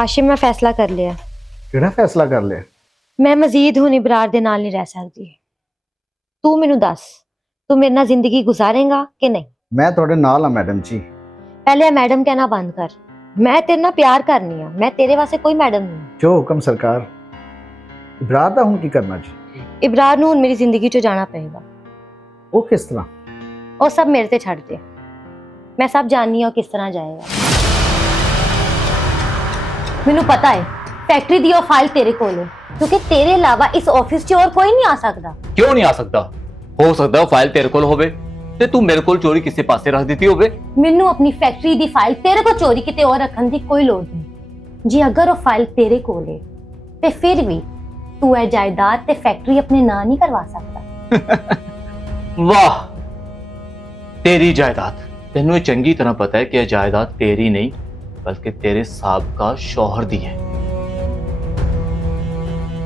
ਹਾਸ਼ਿਮ ਮੈਂ ਫੈਸਲਾ ਕਰ ਲਿਆ। ਕਿਹੜਾ ਫੈਸਲਾ ਕਰ ਲਿਆ? ਮੈਂ ਮਜ਼ੀਦ ਹੁਣ ਇਬਰਾਰ ਦੇ ਨਾਲ ਨਹੀਂ ਰਹਿ ਸਕਦੀ। ਤੂੰ ਮੈਨੂੰ ਦੱਸ, ਤੂੰ ਮੇਰੇ ਨਾਲ ਜ਼ਿੰਦਗੀ ਗੁਜ਼ਾਰੇਂਗਾ ਕਿ ਨਹੀਂ? ਮੈਂ ਤੁਹਾਡੇ ਨਾਲ ਹਾਂ ਮੈਡਮ ਜੀ। ਪਹਿਲੇ ਇਹ ਮੈਡਮ ਕਹਿਣਾ ਬੰਦ ਕਰ। ਮੈਂ ਤੇਰੇ ਨਾਲ ਪਿਆਰ ਕਰਨੀ ਆ, ਮੈਂ ਤੇਰੇ ਵਾਸਤੇ ਕੋਈ ਮੈਡਮ ਨਹੀਂ। ਜੋ ਹੁਕਮ ਸਰਕਾਰ। ਇਬਰਾਰ ਦਾ ਹੁਣ ਕੀ ਕਰਨਾ ਜੀ? ਇਬਰਾਰ ਨੂੰ ਹੁਣ ਮੇਰੀ ਜ਼ਿੰਦਗੀ ਚੋਂ ਜਾਣਾ ਪਏਗਾ। ਉਹ ਕਿਸ ਤਰ੍ਹਾਂ? ਉਹ ਸਭ ਮੇਰੇ ਤੇ ਛੱਡ ਦੇ। ਮੈਂ ਸਭ ਜਾਣਨੀ ਹਾਂ ਕਿਸ ਤਰ੍ਹਾਂ ਜਾਏਗਾ। ਮੈਨੂੰ ਪਤਾ ਹੈ ਫੈਕਟਰੀ ਦੀ ਉਹ ਫਾਈਲ ਤੇਰੇ ਕੋਲ ਹੈ, ਕਿਉਂਕਿ ਤੇਰੇ ਇਲਾਵਾ ਇਸ ਆਫਿਸ 'ਚ ਹੋਰ ਕੋਈ ਨਹੀਂ ਆ ਸਕਦਾ। ਕਿਉਂ ਨਹੀਂ ਆ ਸਕਦਾ? ਹੋ ਸਕਦਾ ਉਹ ਫਾਈਲ ਤੇਰੇ ਕੋਲ ਹੋਵੇ ਤੇ ਤੂੰ ਮੇਰੇ ਕੋਲ ਚੋਰੀ ਕਿਸੇ ਪਾਸੇ ਰੱਖ ਦਿੱਤੀ ਹੋਵੇ। ਮੈਨੂੰ ਆਪਣੀ ਫੈਕਟਰੀ ਦੀ ਫਾਈਲ ਤੇਰੇ ਕੋਲ ਚੋਰੀ ਕਿਤੇ ਹੋਰ ਰੱਖਣ ਦੀ ਕੋਈ ਲੋੜ ਨਹੀਂ। ਜੀ ਅਗਰ ਉਹ ਫਾਈਲ ਤੇਰੇ ਕੋਲ ਹੈ ਤੇ ਫਿਰ ਵੀ ਤੂੰ ਇਹ ਜਾਇਦਾਦ ਤੇ ਫੈਕਟਰੀ ਆਪਣੇ ਨਾਂ ਨਹੀਂ ਕਰਵਾ ਸਕਦਾ। ਵਾਹ, ਤੇਰੀ ਜਾਇਦਾਦ। ਤੈਨੂੰ ਇਹ ਚੰਗੀ ਤਰ੍ਹਾਂ ਪਤਾ ਹੈ ਕਿ ਇਹ ਜਾਇਦਾਦ ਤੇਰੀ ਨਹੀਂ ਬਲਕਿ ਤੇਰੇ ਸਾਬਕਾ ਸ਼ੌਹਰ ਦੀ ਹੈ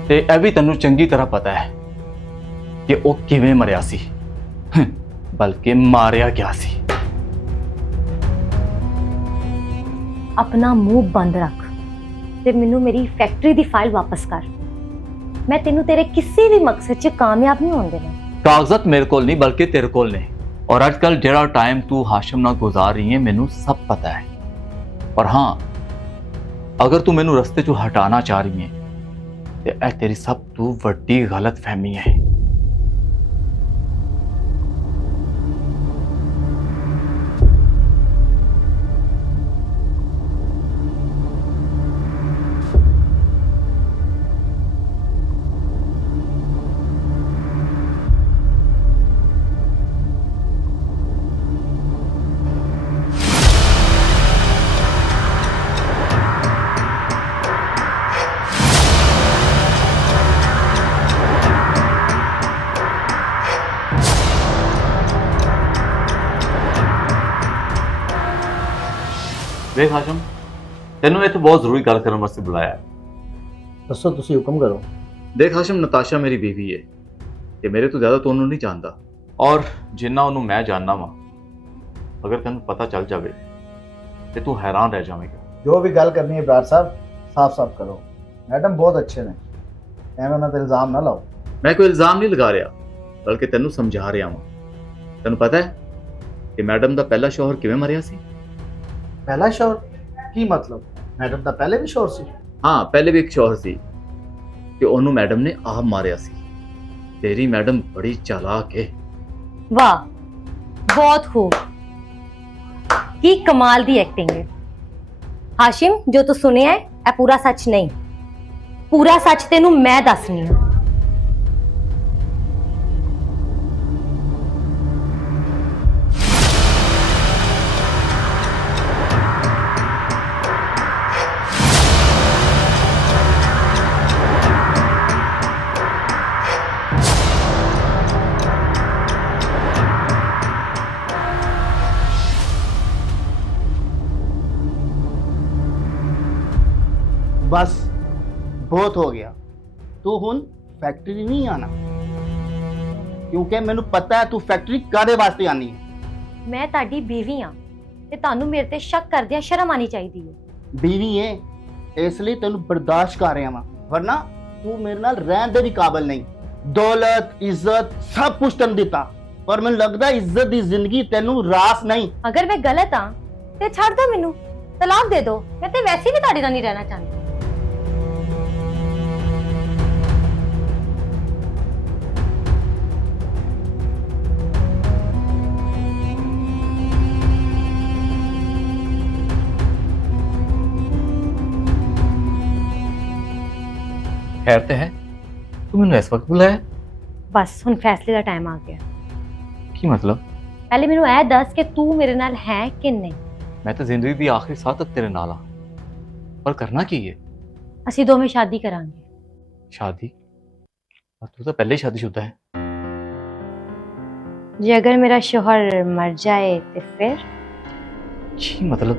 ਤੇ ਇਹ ਵੀ ਤੈਨੂੰ ਚੰਗੀ ਤਰ੍ਹਾਂ ਪਤਾ ਹੈ ਕਿ ਉਹ ਕਿਵੇਂ ਮਰਿਆ ਸੀ, ਬਲਕਿ ਮਾਰਿਆ ਗਿਆ ਸੀ। ਆਪਣਾ ਮੂੰਹ ਬੰਦ ਰੱਖ ਤੇ ਮੈਨੂੰ ਮੇਰੀ ਫੈਕਟਰੀ ਦੀ ਫਾਈਲ ਵਾਪਸ ਕਰ। ਮੈਂ ਤੈਨੂੰ ਤੇਰੇ ਕਿਸੇ ਵੀ ਮਕਸਦ 'ਚ ਕਾਮਯਾਬ ਨਹੀਂ ਹੋਣ ਦੇਣਾ। ਕਾਗਜ਼ਾਤ ਮੇਰੇ ਕੋਲ ਨਹੀਂ ਬਲਕਿ ਤੇਰੇ ਕੋਲ ਨੇ ਔਰ ਅੱਜ ਕੱਲ ਜਿਹੜਾ ਟਾਈਮ ਤੂੰ ਹਾਸ਼ਮ ਨਾਲ ਗੁਜ਼ਾਰ ਰਹੀ ਹੈ ਮੈਨੂੰ ਸਭ ਪਤਾ ਹੈ। ਪਰ ਹਾਂ, ਅਗਰ ਤੂੰ ਮੈਨੂੰ ਰਸਤੇ 'ਚੋਂ ਹਟਾਣਾ ਚਾਹ ਰਹੀ ਹੈ ਤੇ ਇਹ ਤੇਰੀ ਸਭ ਤੋਂ ਵੱਡੀ ਗਲਤਫਹਿਮੀ ਹੈ। ਵੇਖ ਹਾਸ਼ਮ, ਤੈਨੂੰ ਇੱਥੇ ਬਹੁਤ ਜ਼ਰੂਰੀ ਗੱਲ ਕਰਨ ਵਾਸਤੇ ਬੁਲਾਇਆ ਹੈ। ਦੱਸੋ, ਤੁਸੀਂ ਹੁਕਮ ਕਰੋ। ਦੇਖ ਹਾਸ਼ਮ, ਨਤਾਸ਼ਾ ਮੇਰੀ ਬੀਵੀ ਹੈ ਤੇ ਮੇਰੇ ਤੋਂ ਜ਼ਿਆਦਾ ਤੂੰ ਉਹਨੂੰ ਨਹੀਂ ਜਾਣਦਾ ਔਰ ਜਿੰਨਾ ਉਹਨੂੰ ਮੈਂ ਜਾਣਦਾ ਵਾਂ, ਅਗਰ ਤੈਨੂੰ ਪਤਾ ਚੱਲ ਜਾਵੇ ਤੇ ਤੂੰ ਹੈਰਾਨ ਰਹਿ ਜਾਵੇਂਗਾ। ਜੋ ਵੀ ਗੱਲ ਕਰਨੀ ਹੈ ਇਬਰਾਰ ਸਾਹਿਬ, ਸਾਫ਼-ਸਾਫ਼ ਕਰੋ। ਮੈਡਮ ਬਹੁਤ ਅੱਛੇ ਨੇ, ਐਵੇਂ ਉਹਨਾਂ ਤੇ ਇਲਜ਼ਾਮ ਨਾ ਲਾਓ। ਮੈਂ ਕੋਈ ਇਲਜ਼ਾਮ ਨਹੀਂ ਲਗਾ ਰਿਹਾ ਬਲਕਿ ਤੈਨੂੰ ਸਮਝਾ ਰਿਹਾ ਵਾਂ। ਤੈਨੂੰ ਪਤਾ ਹੈ ਕਿ ਮੈਡਮ ਦਾ ਪਹਿਲਾ ਸ਼ੌਹਰ ਕਿਵੇਂ ਮਰਿਆ ਸੀ? ਪਹਿਲਾ ਸ਼ੌਹਰ? ਕੀ ਮਤਲਬ? ਮੈਡਮ ਦਾ ਪਹਿਲੇ ਵੀ ਸ਼ੌਹਰ ਸੀ? ਹਾਂ, ਪਹਿਲੇ ਵੀ ਇੱਕ ਸ਼ੌਹਰ ਸੀ ਕਿ ਉਹਨੂੰ ਮੈਡਮ ਨੇ ਆਪ ਮਾਰਿਆ ਸੀ। ਤੇਰੀ ਮੈਡਮ ਬੜੀ ਚਾਲਾਕ ਹੈ। ਵਾਹ, ਬਹੁਤ ਖੂਬ। ਕੀ ਕਮਾਲ ਦੀ ਐਕਟਿੰਗ ਹੈ। ਹਾਸ਼ਿਮ, ਜੋ ਤੂੰ ਸੁਣਿਆ ਹੈ ਇਹ ਪੂਰਾ ਸੱਚ ਨਹੀਂ। ਪੂਰਾ ਸੱਚ ਤੈਨੂੰ ਮੈਂ ਦੱਸਣੀ ਹਾਂ। बस बहुत हो गया। तू हुन फैक्ट्री नहीं आना, क्योंकि मैनू पता है तू फैक्ट्री कादे वास्ते आनी है। ਮੈਂ ਤੁਹਾਡੀ ਬੀਵੀ ਆ ਤੇ ਤੁਹਾਨੂੰ ਮੇਰੇ ਤੇ ਸ਼ੱਕ ਕਰਦਿਆਂ ਸ਼ਰਮ ਆਣੀ ਚਾਹੀਦੀ ਹੈ। बीवी है इसलिए तेन बर्दाश्त कर रहा वा, वरना तू मेरे नाल रहन दे भी काबिल नहीं। दौलत इज्जत सब कुछ तेन दिता, पर मैनू लगदा इज्जत दी जिंदगी तेनू रास नहीं। ਅਗਰ ਮੈਂ ਗਲਤ ਆ ਤੇ ਛੱਡ ਦਿਓ ਮੈਨੂੰ, ਤਲਾਕ ਦੇ ਦਿਓ। ਮੈਂ ਤੇ ਵੈਸੇ ਵੀ ਤੁਹਾਡੇ ਨਾਲ ਨਹੀਂ ਰਹਿਣਾ ਚਾਹੁੰਦੀ। ਖੈਰ ਤੇ ਹੈ, ਤੂੰ ਮੈਨੂੰ ਇਸ ਵਕਤ ਬੁਲਾਇਆ? ਬਸ ਹੁਣ ਫੈਸਲੇ ਦਾ ਟਾਈਮ ਆ ਗਿਆ। ਕੀ ਮਤਲਬ? ਪਹਿਲੇ ਮੈਨੂੰ ਇਹ ਦੱਸ ਕਿ ਤੂੰ ਮੇਰੇ ਨਾਲ ਹੈ ਕਿ ਨਹੀਂ। ਮੈਂ ਤਾਂ ਜ਼ਿੰਦਗੀ ਦੀ ਆਖਰੀ ਸਾਹ ਤੱਕ ਤੇਰੇ ਨਾਲ ਆ, ਪਰ ਕਰਨਾ ਕੀ ਹੈ? ਅਸੀਂ ਦੋਵੇਂ ਸ਼ਾਦੀ ਕਰਾਂਗੇ। ਸ਼ਾਦੀ? ਪਰ ਤੂੰ ਤਾਂ ਪਹਿਲੇ ਹੀ ਸ਼ਾਦੀशुदा ਹੈ। ਜੇ ਅਗਰ ਮੇਰਾ ਸ਼ੋਹਰ ਮਰ ਜਾਏ ਤੇ ਫਿਰ? ਕੀ ਮਤਲਬ?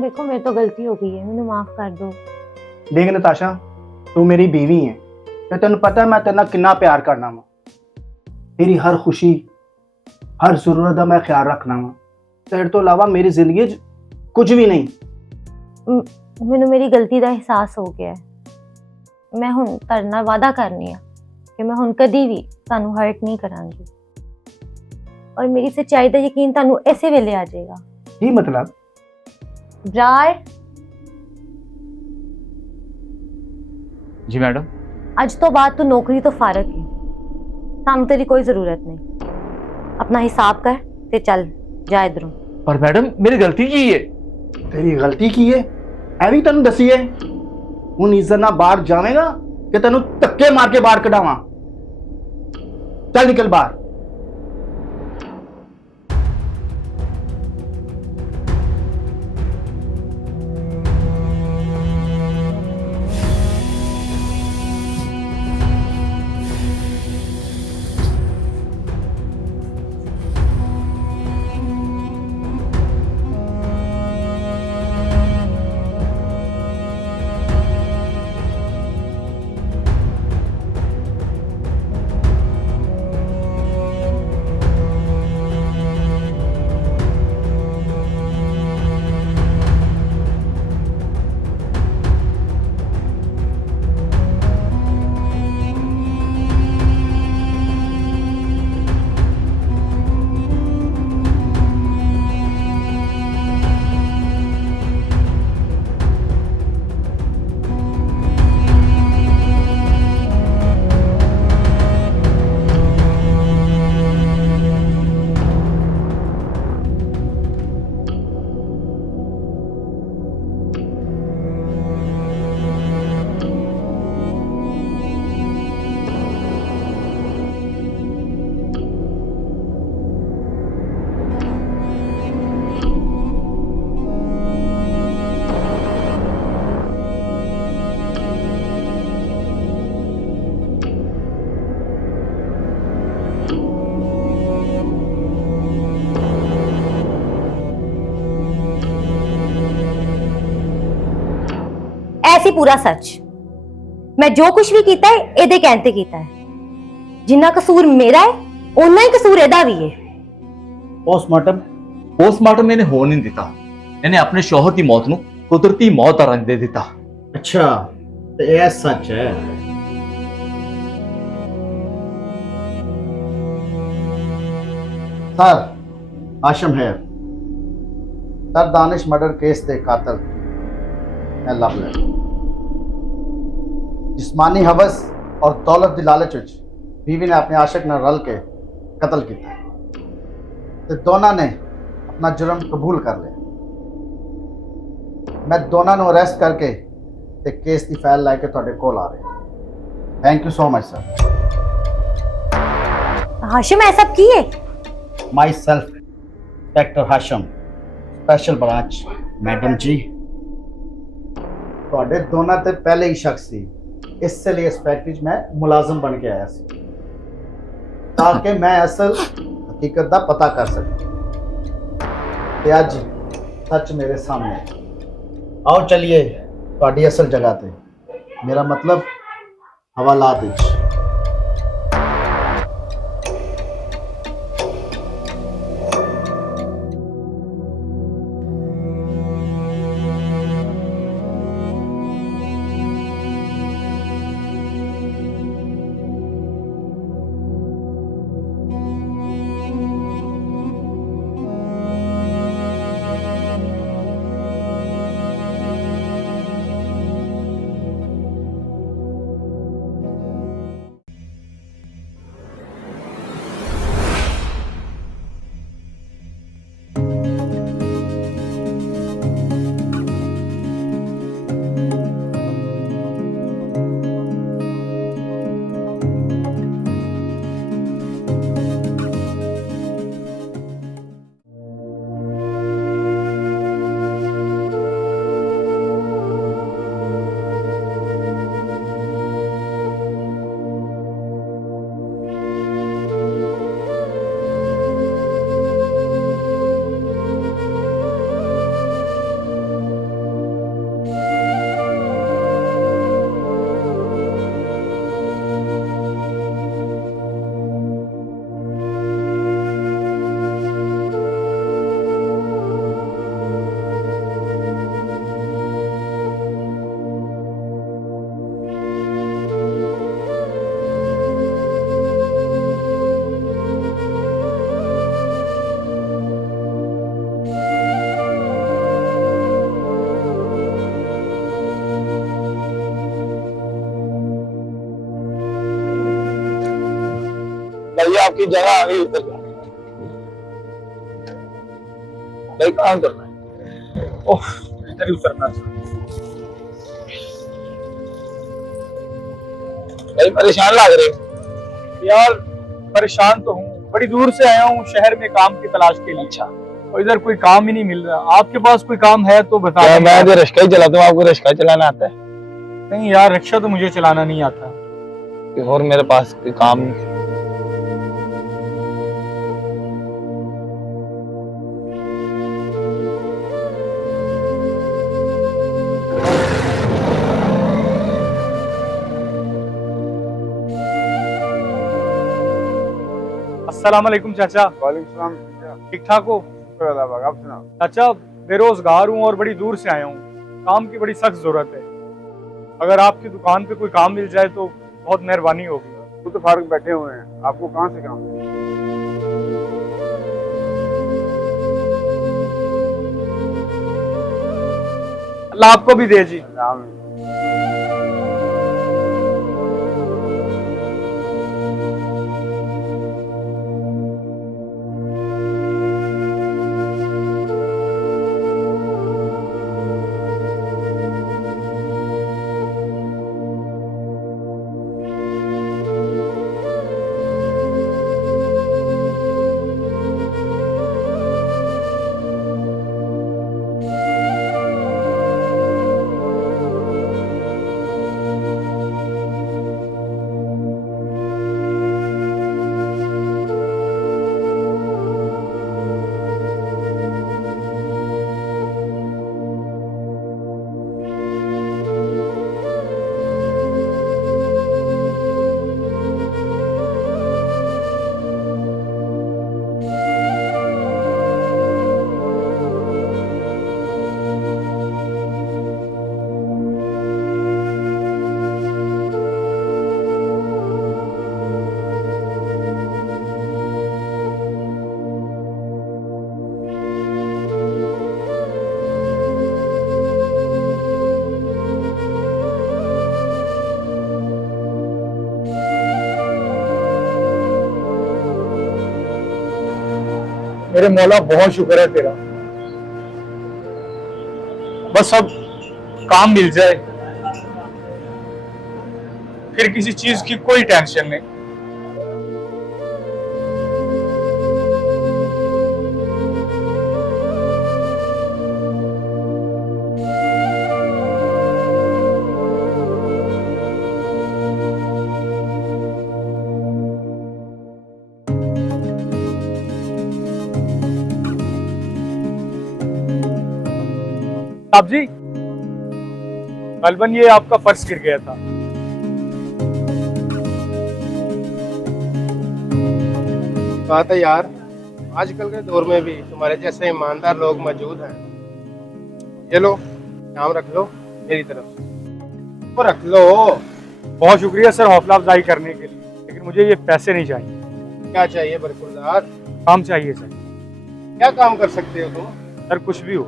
देखो मेरे तो गलती हो गई है, मैंने माफ कर दो। देख नताशा, तू मेरी बीवी है ते तेन पता मैं तेरे नाल कितना प्यार करना वा। तेरी हर खुशी हर जरूरत का मैं ख्याल रखना वा। तेरे तो अलावा मेरी जिंदगी च कुछ भी नहीं। मैनू मेरी गलती का एहसास हो गया है। मैं हुण तुहाडे नाल वादा करनी आ कि मैं हुण कदी भी तुहानू हर्ट नहीं करांगी और मेरी सच्चाई का यकीन तुहानू इसे वेले आ जाएगा। की मतलब? ब्रार, जी मैडम। अज तो बाद तू नौकरी तो फारग है, सानू तेरी कोई जरूरत नहीं। अपना हिसाब कर ते चल जा इधरों। पर मैडम मेरी गलती की है। तेरी गलती की है ऐ भी तेन दसी है। हुण इज्जत नाल बाहर जावेगा कि तेन धक्के मार के बाहर कढावां? चल निकल बाहर। ऐसी पूरा सच। मैं जो कुछ भी कीता है एदे कहते कीता है। जिन्ना कसूर मेरा है उन्ना ही कसूर एदा भी है। पोस्टमार्टम मैंने हो नहीं दिता। मैंने अपने शौहर की मौत नु कुदरती मौत आरंभ दे दिता। अच्छा तो यह सच है। सर हाशिम है सर दानिश मर्डर केस के कातल मैं लव लैंड जिस्मानी हवस और दौलत दी लालच विच बीवी ने अपने आशिक नाल रल के कत्ल किया ते दोनों ने अपना जुर्म कबूल कर लिया। मैं दोनों को अरेस्ट करके ते केस की फाइल लैके तुहाडे कोल आ रहा। Thank you so much sir. Hashim ऐसा की है? Myself inspector Hashim special branch. Madam ji ਤੁਹਾਡੇ ਦੋਨਾਂ ਤੇ ਪਹਿਲੇ ਹੀ ਸ਼ੱਕ ਸੀ, ਇਸੇ ਲਈ ਇਸ ਫੈਕਟਰੀ 'ਚ ਮੈਂ ਮੁਲਾਜ਼ਮ ਬਣ ਕੇ ਆਇਆ ਸੀ ਤਾਂ ਕਿ ਮੈਂ ਅਸਲ ਹਕੀਕਤ ਦਾ ਪਤਾ ਕਰ ਸਕਾਂ ਤੇ ਅੱਜ ਸੱਚ ਮੇਰੇ ਸਾਹਮਣੇ ਹੈ। ਆਓ ਚਲਿਏ ਤੁਹਾਡੀ ਅਸਲ ਜਗ੍ਹਾ ਤੇ, ਮੇਰਾ ਮਤਲਬ ਹਵਾਲਾਤ ਵਿੱਚ। ये आपकी जगह आ गई उतर जाओ। नहीं काम करना है। ओह इधर ही उतरना था। नहीं परेशान लग रहे हो यार? परेशान तो हूँ, बड़ी दूर से आया हूँ शहर में काम की तलाश के लिए। अच्छा, और इधर कोई काम ही नहीं मिल रहा। आपके पास कोई काम है तो बता मैं दीजिए। तो रिक्शा ही चलाता हूँ, आपको रिक्शा चलाना आता है? नहीं यार, रिक्शा तो मुझे चलाना नहीं आता। और मेरे पास कोई काम नहीं। अस्सलाम वालेकुम चाचा। वालेकुम सलाम। ठीक ठाक हो? आप सुनाओ। चाचा बेरोजगार हूँ और बड़ी दूर से आया हूँ, काम की बड़ी सख्त जरूरत है। अगर आपकी दुकान पे कोई काम मिल जाए तो बहुत मेहरबानी होगी। वो तो फारूक बैठे हुए हैं, आपको कहाँ से काम है? अल्लाह आपको भी दे जी। मेरे मौला बहुत शुक्र है तेरा, बस अब काम मिल जाए, फिर किसी चीज की कोई टेंशन नहीं। साहब जी, गलबन ये आपका पर्स गिर गया था। बात है यार, आजकल के दौर में भी तुम्हारे जैसे ईमानदार लोग मौजूद हैं। ये लो, नाम रख लो मेरी तरफ से। तो रख लो। बहुत शुक्रिया सर हौसला अफजाई करने के लिए, लेकिन मुझे ये पैसे नहीं चाहिए। क्या चाहिए बरकुरदार? काम चाहिए सर। क्या काम कर सकते हो तुम? सर कुछ भी हो,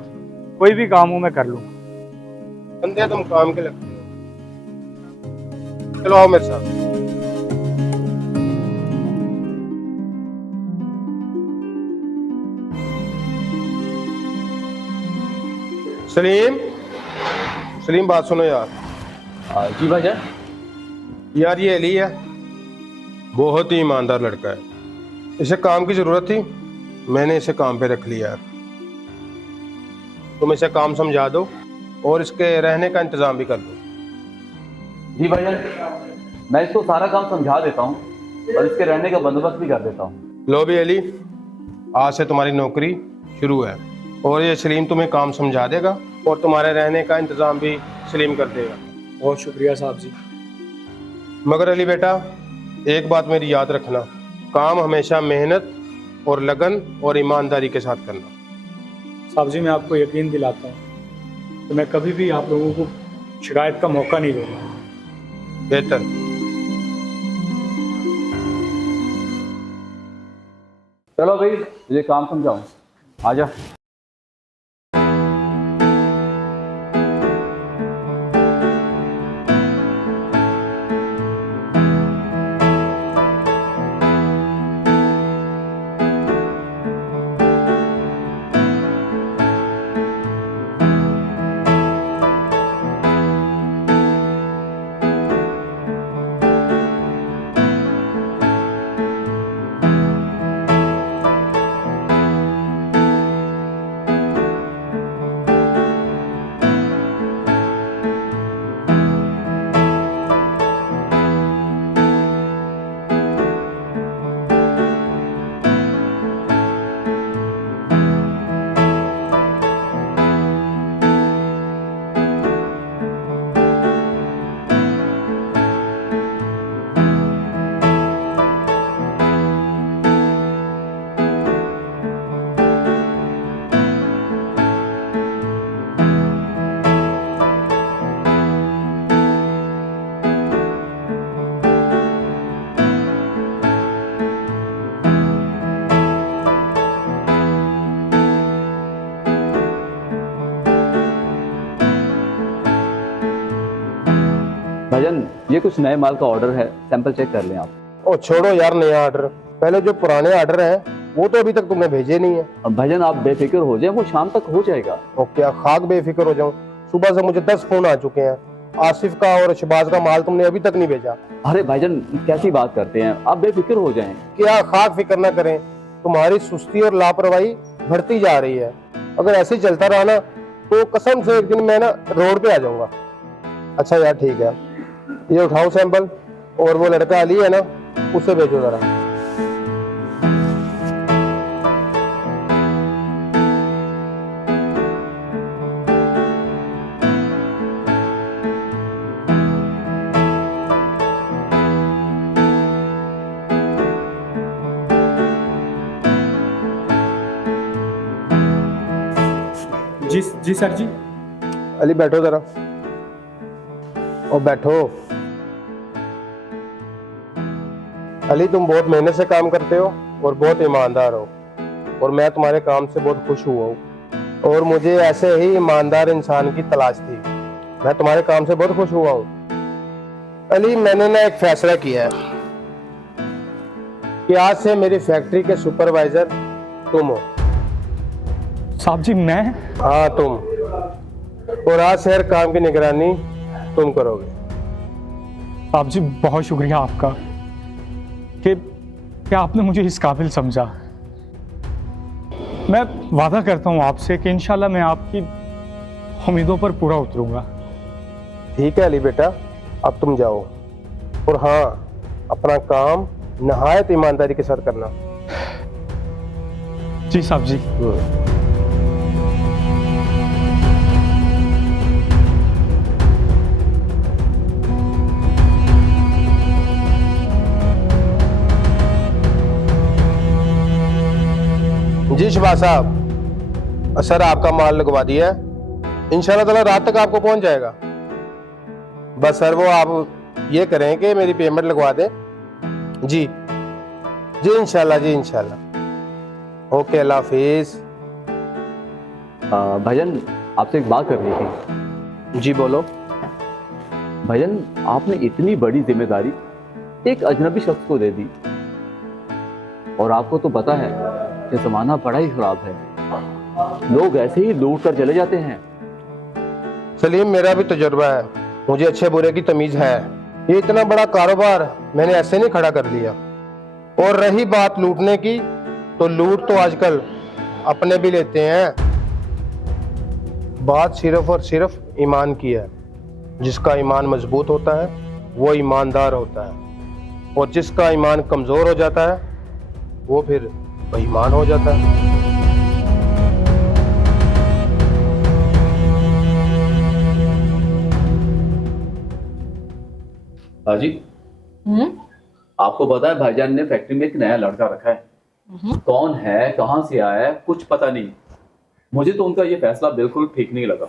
कोई भी काम हो मैं कर लूंगा। बंदे तुम काम के लगते हो। चलो आओ मेरे साथ। सलीम, सलीम बात सुनो यार। जी भाईजान। यार ये अली है, बहुत ही ईमानदार लड़का है। इसे काम की जरूरत थी, मैंने इसे काम पे रख लिया। तुम इसे काम समझा दो और इसके रहने का इंतजाम भी कर दो। जी भाईजान, मैं इसको सारा काम समझा देता हूँ और इसके रहने का बंदोबस्त भी कर देता हूँ। लो भी अली, आज से तुम्हारी नौकरी शुरू है और ये सलीम तुम्हें काम समझा देगा और तुम्हारे रहने का इंतजाम भी सलीम कर देगा। बहुत शुक्रिया साहब जी। मगर अली बेटा, एक बात मेरी याद रखना, काम हमेशा मेहनत और लगन और ईमानदारी के साथ करना। साहब जी मैं आपको यकीन दिलाता हूँ तो मैं कभी भी आप लोगों को शिकायत का मौका नहीं दूंगा। बेहतर। चलो भाई, मुझे काम समझाओ। आजा। भाईजान ये कुछ नए माल का ऑर्डर है, सैंपल चेक कर लें आप। ओ छोड़ो यार नया ऑर्डर, पहले जो पुराने ऑर्डर हैं वो तो अभी तक तुमने भेजे नहीं है। अब भाईजान आप बेफिक्र हो जाए, वो शाम तक हो जाएगा। और क्या खाक बेफिक्र हो जाऊं, सुबह से मुझे 10 फोन आ चुके हैं। आसिफ का और शबाज का माल तुमने अभी तक नहीं भेजा। अरे भाईजान कैसी बात करते हैं, आप बेफिक्र हो जाएं। क्या खाक फिक्र ना करें, तुम्हारी सुस्ती और लापरवाही बढ़ती जा रही है। अगर ऐसे ही चलता रहा ना तो कसम से एक दिन मैं ना रोड पे आ जाऊंगा। अच्छा यार ठीक है, ये उठाओ सैंपल और वो लड़का अली है ना उसे भेजो जरा। जी सर जी। अली बैठो जरा, और बैठो। अली तुम बहुत मेहनत से काम करते हो और बहुत ईमानदार हो, और मैं तुम्हारे काम से बहुत खुश हुआ हूँ। और मुझे ऐसे ही ईमानदार इंसान की तलाश थी, मैं तुम्हारे काम से बहुत खुश हुआ हूँ। अली मैंने ना एक फैसला किया है कि आज से मेरी फैक्ट्री के सुपरवाइजर तुम हो। साहब जी मैं? हाँ तुम, और आज से हर काम की निगरानी तुम करोगे। साहब जी बहुत शुक्रिया आपका कि आपने मुझे इस काबिल समझा। मैं वादा करता हूँ आपसे कि इंशाल्लाह मैं आपकी उम्मीदों पर पूरा उतरूंगा। ठीक है अली बेटा, अब तुम जाओ, और हाँ अपना काम नहायत ईमानदारी के साथ करना। जी साहब जी। जी शबाज साहब, सर आपका माल लगवा दिया है, इंशाल्लाह ताला रात तक आपको पहुंच जाएगा। बस सर वो आप ये करें कि मेरी पेमेंट लगवा दें। जी जी इंशाल्लाह, जी इंशाल्लाह। ओके अल्लाह हाफिज। भाईजान आपसे एक बात करनी थी। जी बोलो। भाईजान आपने इतनी बड़ी जिम्मेदारी एक अजनबी शख्स को दे दी, और आपको तो पता है कि जमाना बड़ा ही खराब है, लोग ऐसे ही लूट कर चले जाते हैं। सलीम मेरा भी तजुर्बा है, मुझे अच्छे बुरे की तमीज है। ये इतना बड़ा कारोबार मैंने ऐसे नहीं खड़ा कर लिया। और रही बात लूटने की, तो लूट तो आजकल अपने भी लेते हैं। बात सिर्फ और सिर्फ ईमान की है। जिसका ईमान मजबूत होता है वो ईमानदार होता है, और जिसका ईमान कमजोर हो जाता है वो फिर बेईमान हो जाता है। हाजी आपको पता है भाईजान ने फैक्ट्री में एक नया लड़का रखा है। कौन है, कहां से आया है, कुछ पता नहीं। मुझे तो उनका ये फैसला बिल्कुल ठीक नहीं लगा।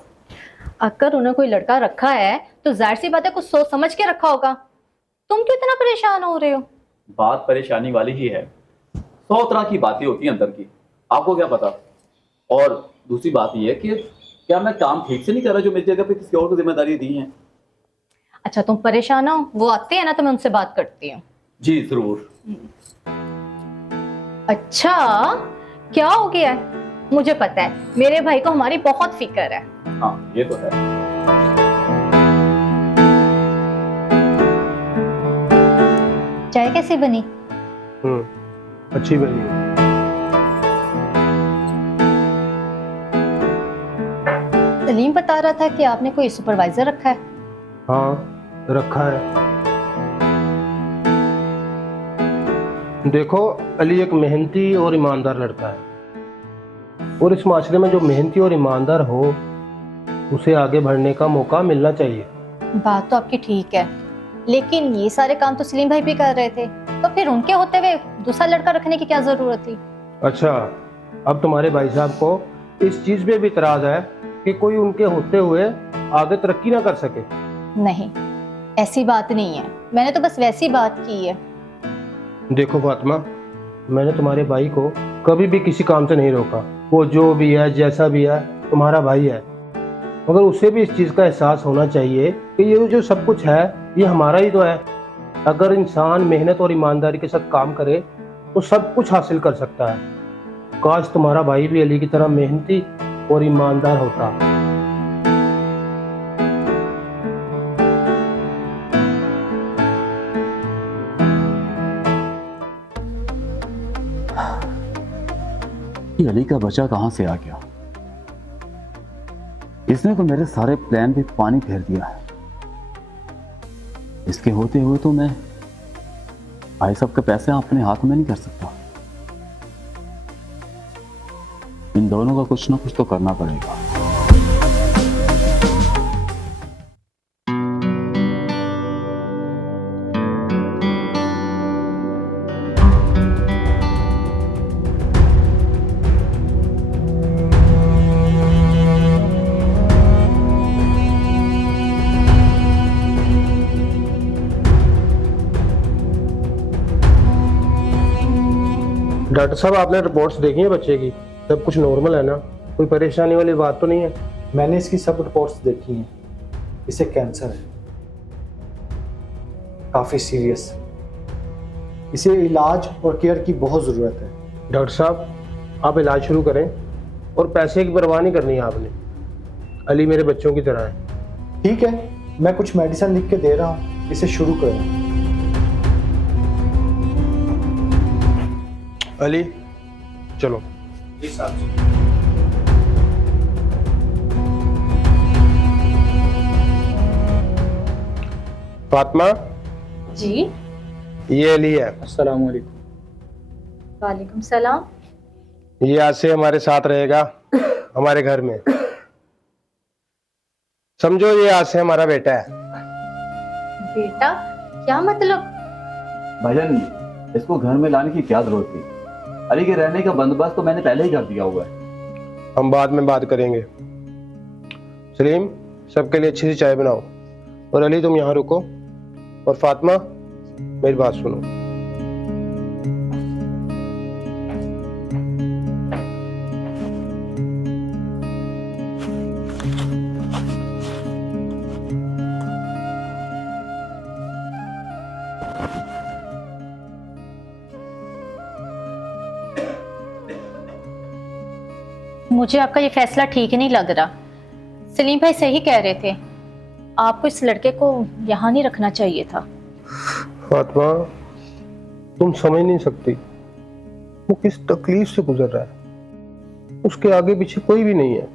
अगर उन्हें कोई लड़का रखा है तो जाहिर सी बात है कुछ सोच समझ के रखा होगा। तुम क्यों इतना परेशान हो रहे हो? बात परेशानी वाली ही है। 100 तरह की बातें होती हैं अंदर की, आपको क्या पता। और दूसरी बात यह है कि क्या मैं काम ठीक से नहीं कर रहा जो मेरी जगह पे किसी और को जिम्मेदारी दी है। अच्छा तुम परेशान हो, वो आते हैं ना तो मैं उनसे बात करती हूँ। जी जरूर। अच्छा क्या हो गया है? मुझे पता है, मेरे भाई को हमारी बहुत फिक्र है। हाँ ये तो है। चाय कैसी बनी? अच्छी बनी है। सलीम बता रहा था कि आपने कोई सुपरवाइजर रखा है। हाँ रखा है। देखो अली एक मेहनती और ईमानदार लड़का है, और इस माशरे में जो मेहनती और ईमानदार हो उसे आगे बढ़ने का मौका मिलना चाहिए। बात तो आपकी ठीक है, लेकिन ये सारे काम तो सलीम भाई भी कर रहे थे, तो फिर उनके होते हुए दूसरा लड़का रखने की क्या जरूरत थी? अच्छा अब तुम्हारे भाई साहब को इस चीज पे भी इतराज है कि कोई उनके होते हुए आगे तरक्की ना कर सके? नहीं ऐसी बात नहीं है, मैंने तो बस वैसी बात की है। देखो फातिमा, मैंने तुम्हारे भाई को कभी भी किसी काम से नहीं रोका। वो जो भी है जैसा भी है तुम्हारा भाई है, मगर उसे भी इस चीज़ का एहसास होना चाहिए कि ये जो सब कुछ है ये हमारा ही तो है। अगर इंसान मेहनत और ईमानदारी के साथ काम करे तो सब कुछ हासिल कर सकता है। काश तुम्हारा भाई भी अली की तरह मेहनती और ईमानदार होता। ये अली का बच्चा कहां से आ गया? इसने तो मेरे सारे प्लान पे पानी फेर दिया है। इसके होते हुए तो मैं भाई साहब के पैसे अपने हाथ में नहीं कर सकता। इन दोनों का कुछ ना कुछ तो करना पड़ेगा। डॉक्टर साहब, आपने रिपोर्ट्स देखी है बच्चे की? सब कुछ नॉर्मल है ना? कोई परेशानी वाली बात तो नहीं है? मैंने इसकी सब रिपोर्ट्स देखी हैं। इसे कैंसर है, काफ़ी सीरियस। इसे इलाज और केयर की बहुत ज़रूरत है। डॉक्टर साहब, आप इलाज शुरू करें और पैसे की परवाह नहीं करनी है आपने। अली मेरे बच्चों की तरह है। ठीक है, मैं कुछ मेडिसिन लिख के दे रहा हूँ, इसे शुरू करें। अली चलो। जी साहब। फातिमा जी। ये अली है। अस्सलाम वालेकुम। वालेकुम सलाम। ये आज से हमारे साथ रहेगा हमारे घर में। समझो ये आज से हमारा बेटा है। बेटा? क्या मतलब? भाईजान, इसको घर में लाने की क्या जरूरत थी? अली के रहने का बंदोबस्त तो मैंने पहले ही कर दिया हुआ है। हम बाद में बात करेंगे। सलीम, सबके लिए अच्छी सी चाय बनाओ। और अली, तुम यहाँ रुको। और फातिमा, मेरी बात सुनो। मुझे आपका ये फैसला ठीक नहीं लग रहा। सलीम भाई सही कह रहे थे, आपको इस लड़के को यहाँ नहीं रखना चाहिए था। फातिमा, तुम समझ नहीं सकती वो किस तकलीफ से गुजर रहा है। उसके आगे पीछे कोई भी नहीं है।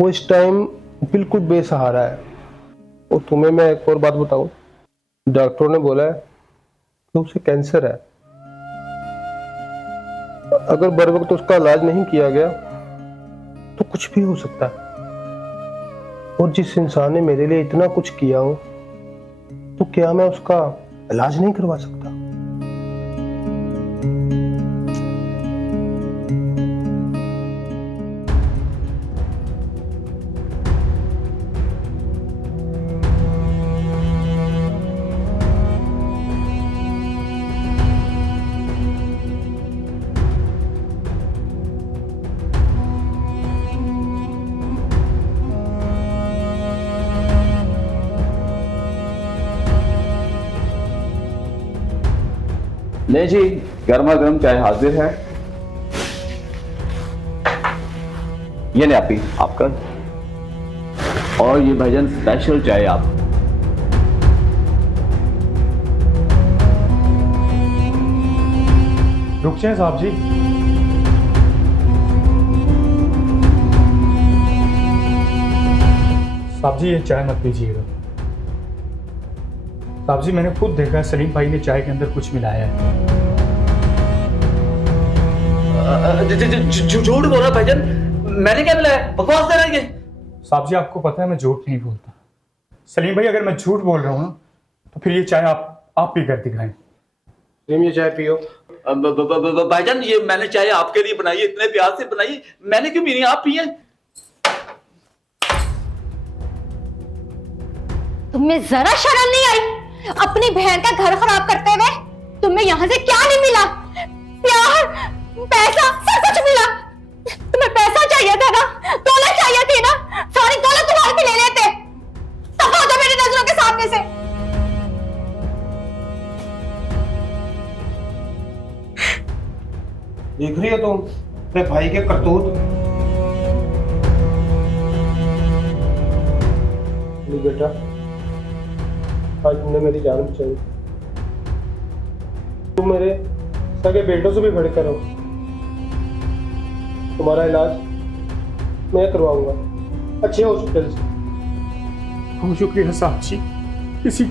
वो इस टाइम बिल्कुल बेसहारा है। और तुम्हें मैं एक और बात बताऊं, डॉक्टरों ने बोला है कि उसे कैंसर है। अगर बर वक्त उसका इलाज नहीं किया गया तो कुछ भी हो सकता है। और जिस इंसान ने मेरे लिए इतना कुछ किया हो, तो क्या मैं उसका इलाज नहीं करवा सकता? ले जी, गर्मा गर्म चाय हाजिर है। ये ले आपी आपका। और ये भाईजान स्पेशल चाय आप। रुक जाए साहब जी। साहब जी, ये चाय मत पीजिएगा। साहब जी, मैंने खुद देखा है सलीम भाई ने चाय के अंदर कुछ मिलाया है। झूठ बोल रहा भाईजान, मैंने क्या मिलाया? बकवास कर रहा है ये। साहब जी, आपको पता है मैं झूठ नहीं बोलता। सलीम भाई, अगर मैं झूठ बोल रहा हूँ ना, तो फिर ये चाय आप पी कर दिखाएं। सलीम, ये चाय पियो। भाईजान, ये मैंने चाय आपके लिए बनाई है, इतने प्यार से बनाई। मैंने क्यों पीनी? आप पिए। तुम्हें जरा शर्म नहीं आई? अपनी बहन का घर खराब करते हुए तुम्हें यहाँ से क्या नहीं मिला? प्यार, पैसा, सब कुछ मिला। तुम्हें पैसा चाहिए था ना, दौलत चाहिए थी ना, सारी दौलत तुम्हारे पे ले लेते। तब हो जाओ मेरी नजरों के सामने देख रही हो तुम अपने भाई के करतूत। बेटा आज तुमने मेरी जान बचाई। तुम मेरे सगे बेटों से भी बढ़कर हो। तुम्हारा इलाज मैं करवाऊंगा अच्छे हॉस्पिटल से। बहुत शुक्रिया साहब जी। किसी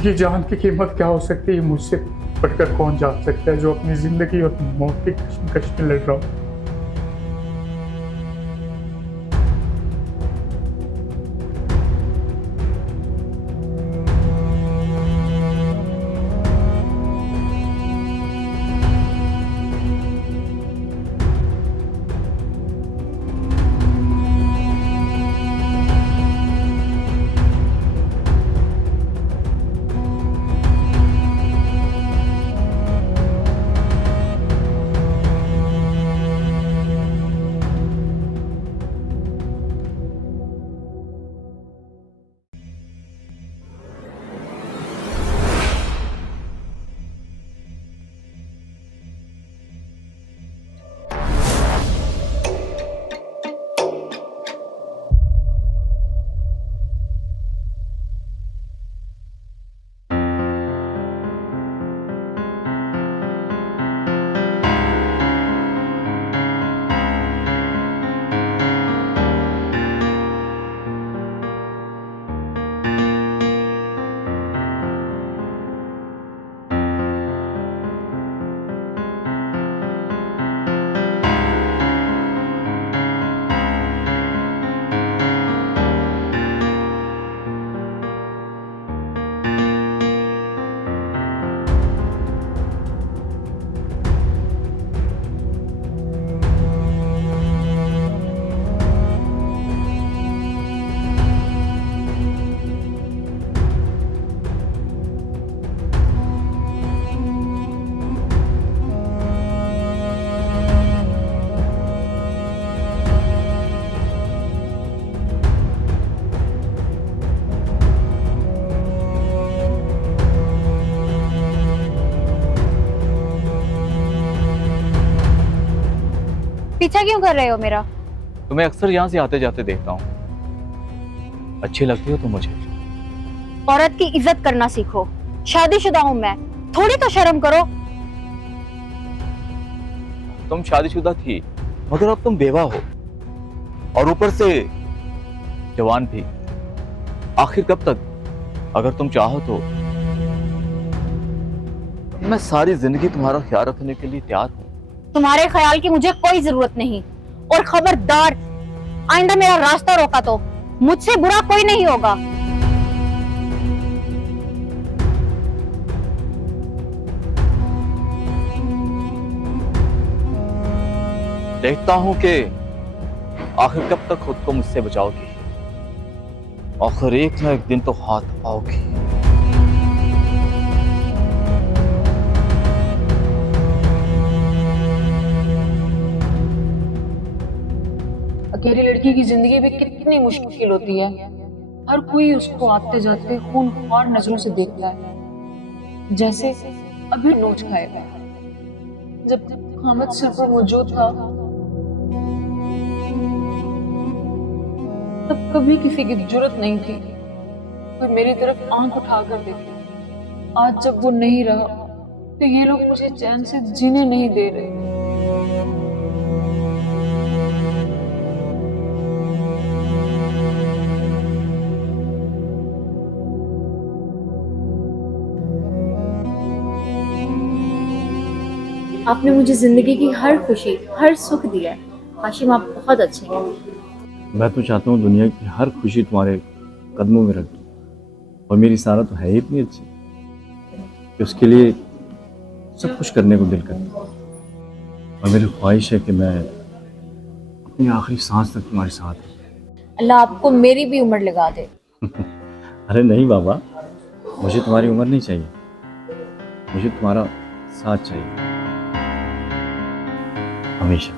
की जान की कीमत क्या हो सकती है मुझसे बढ़कर कौन जान सकता है जो अपनी जिंदगी और मौत की कश्मकश में लड़ रहा हो। पीछा क्यों कर रहे हो मेरा? तुम्हें अक्सर यहाँ से आते जाते देखता हूँ। अच्छी लगती हो तुम मुझे। औरत की इज्जत करना सीखो। शादीशुदा हूँ मैं, थोड़ी तो शर्म करो। तुम शादीशुदा थी मगर अब तुम बेवा हो और ऊपर से जवान भी। आखिर कब तक? अगर तुम चाहो तो मैं सारी जिंदगी तुम्हारा ख्याल रखने के लिए तैयार हूँ। तुम्हारे ख्याल की मुझे कोई जरूरत नहीं। और खबरदार, आइंदा मेरा रास्ता रोका तो मुझसे बुरा कोई नहीं होगा। देखता हूं कि आखिर कब तक खुद को मुझसे बचाओगी। आखिर एक ना एक दिन तो हाथ आओगी। अकेली लड़की की जिंदगी में कितनी मुश्किल होती है। हर कोई उसको आते जाते खूनख्वार नजरों से देखता है, जैसे अभी नोच खाएगा। जब हामिद सिर पर मौजूद था तब कभी किसी की जरूरत नहीं थी पर मेरी तरफ आंख उठाकर देखे। आज जब वो नहीं रहा तो ये लोग मुझे चैन से जीने नहीं दे रहे। आपने मुझे जिंदगी की हर खुशी, हर सुख दिया है। हाशिम, आप बहुत अच्छे हैं। मैं तो चाहता हूँ दुनिया की हर खुशी तुम्हारे कदमों में रख दूँ। और मेरी सारा तो है ही इतनी अच्छी कि उसके लिए सब कुछ करने को दिल करता है। और मेरी ख्वाहिश है कि मैं अपनी आखिरी सांस तक तुम्हारे साथ हूँ। अल्लाह आपको मेरी भी उम्र लगा दे। अरे नहीं बाबा, मुझे तुम्हारी उम्र नहीं चाहिए, मुझे तुम्हारा साथ चाहिए हमेशा।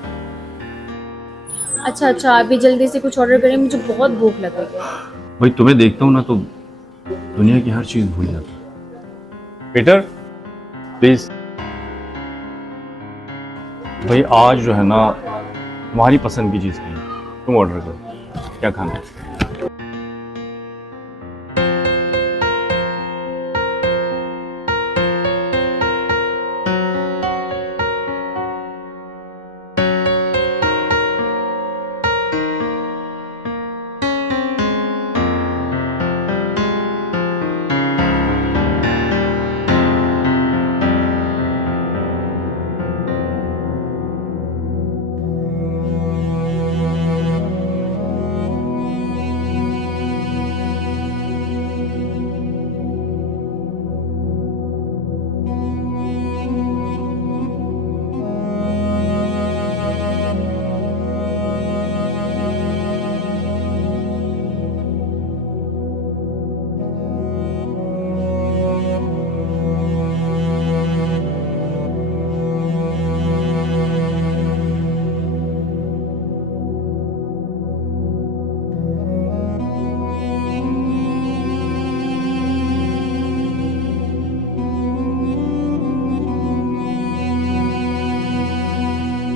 अच्छा, अभी जल्दी से कुछ ऑर्डर करें, मुझे बहुत भूख लग रही है। भाई तुम्हें देखता हूँ ना तो दुनिया की हर चीज भूल जाता हूँ। Peter please. भाई आज जो है ना तुम्हारी पसंद की चीज़ खानी, तुम ऑर्डर करो क्या खाना है।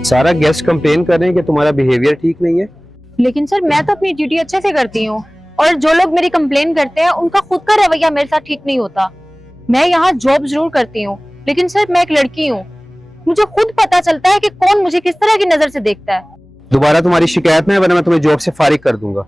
सारा गेस्ट कंप्लेन कर रहे हैं कि तुम्हारा बिहेवियर ठीक नहीं है। लेकिन सर मैं तो अपनी ड्यूटी अच्छे से करती हूँ, और जो लोग मेरी कंप्लेन करते हैं उनका खुद का रवैया मेरे साथ ठीक नहीं होता। मैं यहाँ जॉब जरूर करती हूँ, लेकिन सर मैं एक लड़की हूँ, मुझे खुद पता चलता है कि कौन मुझे किस तरह की नजर से देखता है। दोबारा तुम्हारी शिकायत में, वरना मैं तुम्हें जॉब से फारिग कर दूंगा।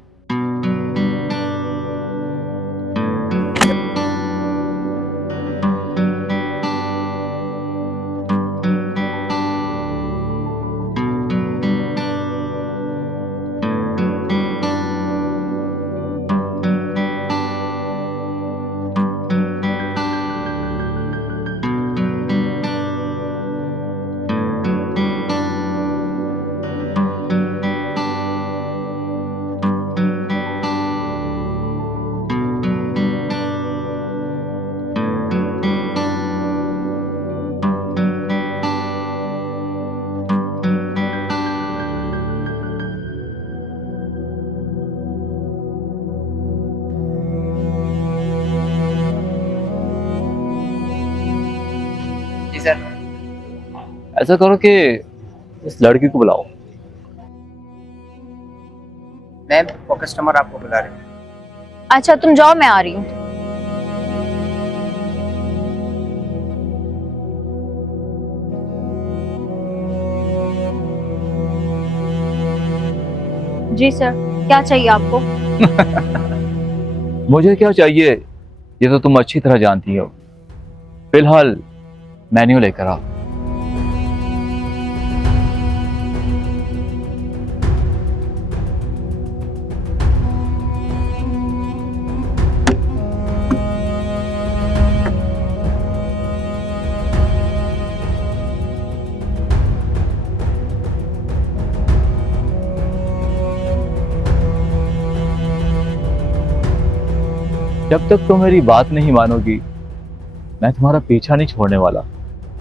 ऐसा करो कि इस लड़की को बुलाओ। मैम वो कस्टमर आपको बुला रहे हैं। अच्छा तुम जाओ, मैं आ रही हूँ। जी सर, क्या चाहिए आपको? मुझे क्या चाहिए ये तो तुम अच्छी तरह जानती हो। फिलहाल मेन्यू लेकर आओ। जब तक तुम मेरी बात नहीं मानोगी मैं तुम्हारा पीछा नहीं छोड़ने वाला।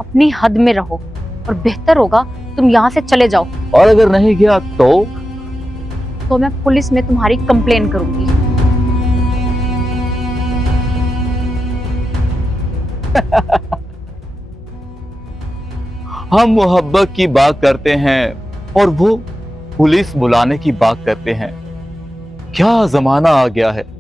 अपनी हद में रहो, और बेहतर होगा तुम यहाँ से चले जाओ। और अगर नहीं गया तो मैं पुलिस में तुम्हारी कंप्लेन करूंगी। हम मोहब्बत की बात करते हैं और वो पुलिस बुलाने की बात करते हैं। क्या जमाना आ गया है।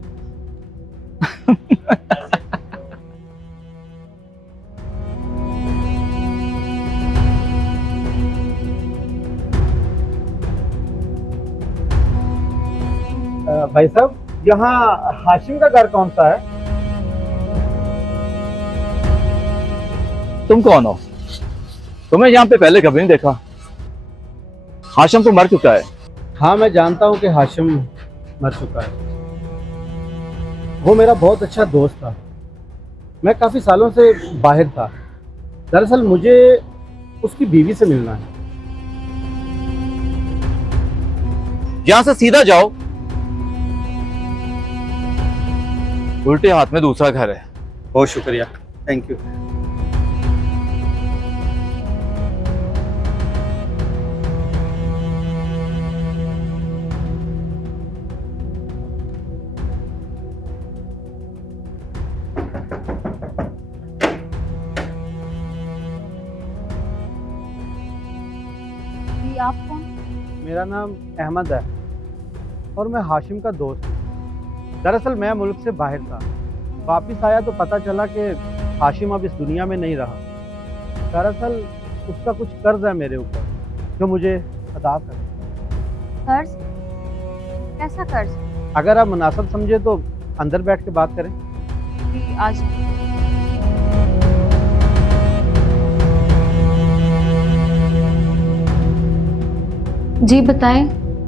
भाई साहब, यहाँ हाशिम का घर कौन सा है? तुम कौन हो? तुम्हें यहाँ पे पहले कभी नहीं देखा। हाशिम तो मर चुका है। हाँ मैं जानता हूँ कि हाशिम मर चुका है। वो मेरा बहुत अच्छा दोस्त था। मैं काफ़ी सालों से बाहर था। दरअसल मुझे उसकी बीवी से मिलना है। यहाँ से सीधा जाओ, उल्टे हाथ में दूसरा घर है। बहुत शुक्रिया, थैंक यू। जी आप कौन? मेरा नाम अहमद है और मैं हाशिम का दोस्त हूँ। दरअसल मैं मुल्क से बाहर था, वापस आया तो पता चला कि हाशिम अब इस दुनिया में नहीं रहा। दरअसल उसका कुछ कर्ज है मेरे ऊपर जो मुझे अदा कर। कर्ज? कैसा कर्ज? अगर आप मुनासिब समझे तो अंदर बैठ के बात करें। जी आज जी बताएं,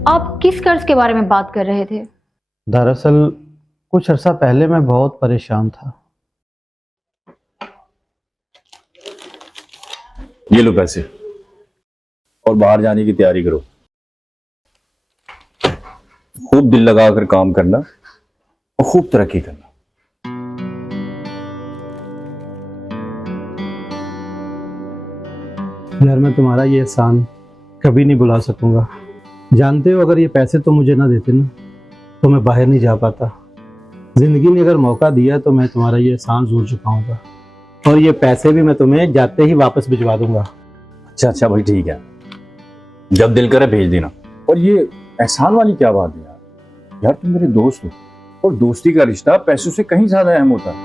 आप किस कर्ज के बारे में बात कर रहे थे? दरअसल कुछ अर्सा पहले मैं बहुत परेशान था। ये लो पैसे और बाहर जाने की तैयारी करो। खूब दिल लगाकर काम करना और खूब तरक्की करना। यार मैं तुम्हारा ये एहसान कभी नहीं भुला सकूंगा। जानते हो अगर ये पैसे तो मुझे ना देते ना तो मैं बाहर नहीं जा पाता। जिंदगी ने अगर मौका दिया तो मैं तुम्हारा ये एहसान जरूर चुकाऊंगा और ये पैसे भी मैं तुम्हें जाते ही वापस भिजवा दूंगा। अच्छा भाई ठीक है, जब दिल करे भेज देना। और ये एहसान वाली क्या बात है यार? यार तुम मेरे दोस्त हो और दोस्ती का रिश्ता पैसों से कहीं ज्यादा अहम होता है।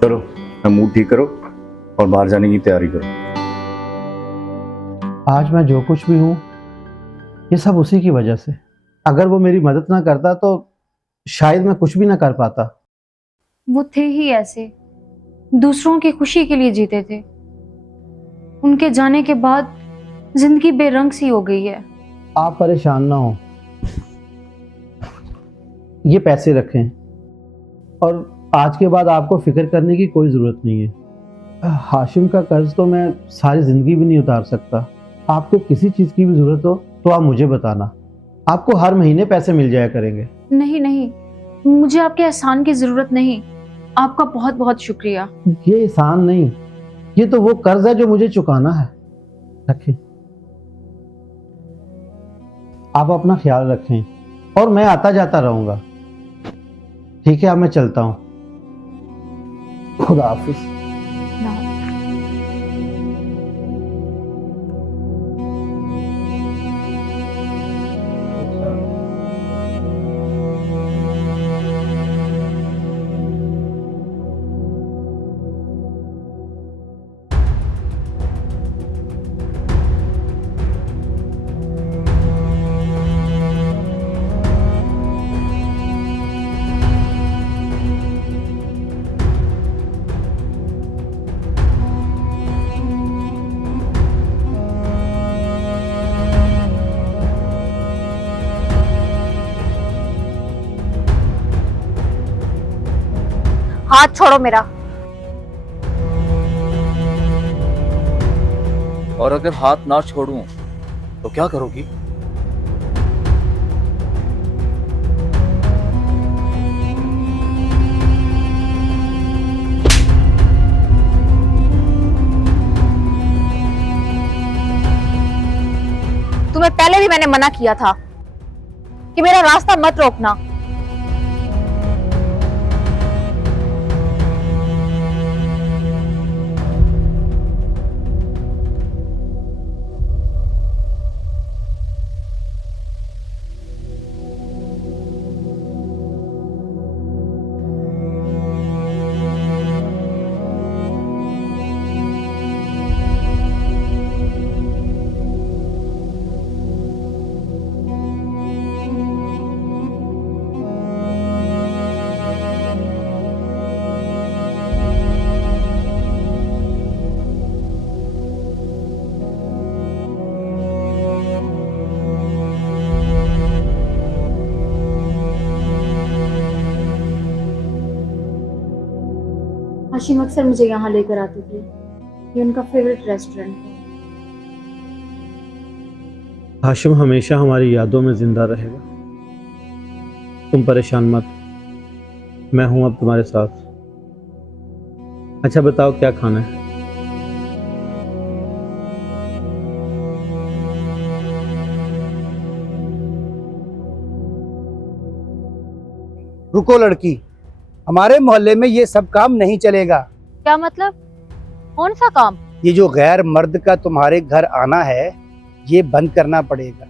चलो मूड ठीक करो और बाहर जाने की तैयारी करो। आज मैं जो कुछ भी हूँ ये सब उसी की वजह से। अगर वो मेरी मदद ना करता तो शायद मैं कुछ भी ना कर पाता। वो थे ही ऐसे, दूसरों की खुशी के लिए जीते थे। उनके जाने के बाद जिंदगी बेरंग सी हो गई है। आप परेशान ना हो, ये पैसे रखें और आज के बाद आपको फिक्र करने की कोई ज़रूरत नहीं है। हाशिम का कर्ज तो मैं सारी ज़िंदगी भी नहीं उतार सकता। आपको किसी चीज़ की भी ज़रूरत हो तो आप मुझे बताना, आपको हर महीने पैसे मिल जाया करेंगे। नहीं नहीं, मुझे आपके एहसान की जरूरत नहीं। आपका बहुत बहुत शुक्रिया। ये एहसान नहीं, ये तो वो कर्ज है जो मुझे चुकाना है। रखें, आप अपना ख्याल रखें और मैं आता जाता रहूंगा। ठीक है, अब मैं चलता हूँ। खुदा हाफिज। हाथ छोड़ो मेरा। और अगर हाथ ना छोड़ूं तो क्या करोगी? तुम्हें पहले भी मैंने मना किया था कि मेरा रास्ता मत रोकना। हाशिम अक्सर मुझे यहाँ लेकर आते थे, ये उनका फेवरेट रेस्टोरेंट है। हाशिम हमेशा हमारी यादों में जिंदा रहेगा। तुम परेशान मत, मैं हूं अब तुम्हारे साथ। अच्छा बताओ क्या खाना है? रुको लड़की, हमारे मोहल्ले में ये सब काम नहीं चलेगा। क्या मतलब? कौन सा काम? ये जो गैर मर्द का तुम्हारे घर आना है ये बंद करना पड़ेगा।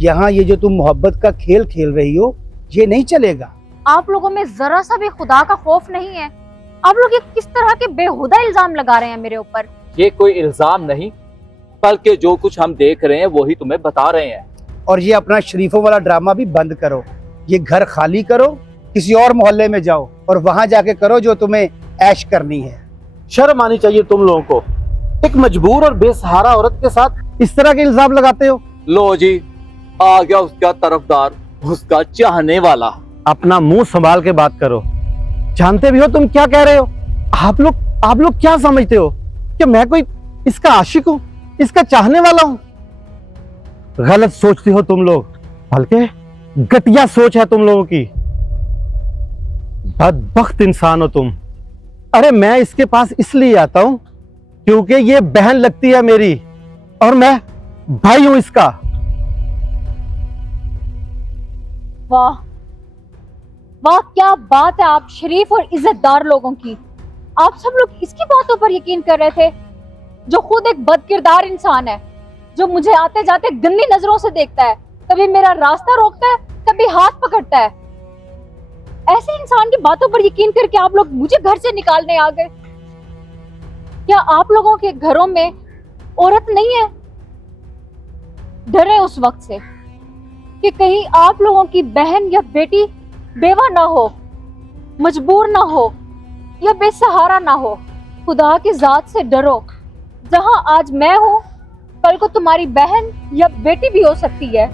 यहाँ ये जो तुम मोहब्बत का खेल खेल रही हो ये नहीं चलेगा। आप लोगों में जरा सा भी खुदा का खौफ नहीं है। आप लोग ये किस तरह के बेहुदा इल्जाम लगा रहे हैं मेरे ऊपर। ये कोई इल्जाम नहीं, बल्कि जो कुछ हम देख रहे हैं वही तुम्हें बता रहे हैं। और ये अपना शरीफों वाला ड्रामा भी बंद करो। ये घर खाली करो, किसी और मोहल्ले में जाओ और वहां जाके करो जो तुम्हें ऐश करनी है। शर्म आनी चाहिए तुम लोगों को। एक मजबूर और बेसहारा औरत के साथ इस तरह के इल्जाम लगाते हो। लो जी, आ गया उसका तरफदार, उसका चाहने वाला। अपना मुंह संभाल के बात करो। जानते भी हो तुम क्या कह रहे हो। आप लोग क्या समझते हो कि मैं कोई इसका आशिक हूं, इसका चाहने वाला हूं। गलत सोचते हो तुम लोग, बल्कि घटिया सोच है तुम लोगों की। बदबख्त इंसान हो तुम। अरे मैं इसके पास इसलिए आता हूं क्योंकि ये बहन लगती है मेरी और मैं भाई हूं इसका। वाह वाह, क्या बात है आप शरीफ और इज्जतदार लोगों की। आप सब लोग इसकी बातों पर यकीन कर रहे थे, जो खुद एक बदकिरदार इंसान है, जो मुझे आते जाते गंदी नजरों से देखता है, कभी मेरा रास्ता रोकता है, कभी हाथ पकड़ता है। ऐसे इंसान की बातों पर यकीन करके आप लोग मुझे घर से निकालने आ गए। क्या आप लोगों के घरों में औरत नहीं है? डरे उस वक्त से कि कहीं आप लोगों की बहन या बेटी बेवा ना हो, मजबूर ना हो या बेसहारा ना हो। खुदा की जात से डरो। जहां आज मैं हूं, कल को तुम्हारी बहन या बेटी भी हो सकती है।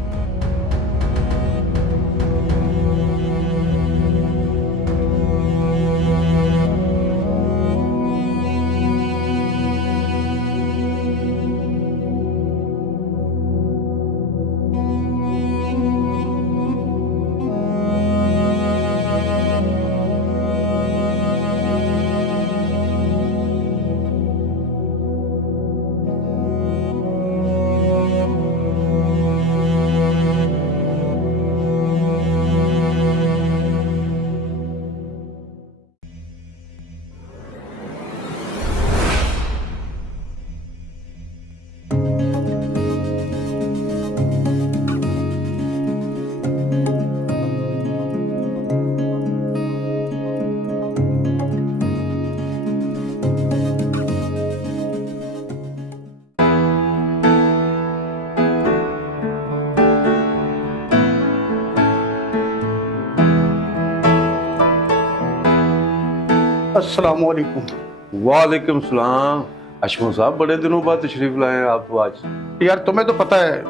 अस्सलाम वालेकुम। वालेकुम सलाम। अशमो साहब, बड़े दिनों बाद तशरीफ लाए हैं आप तो आज। यार तुम्हें तो पता है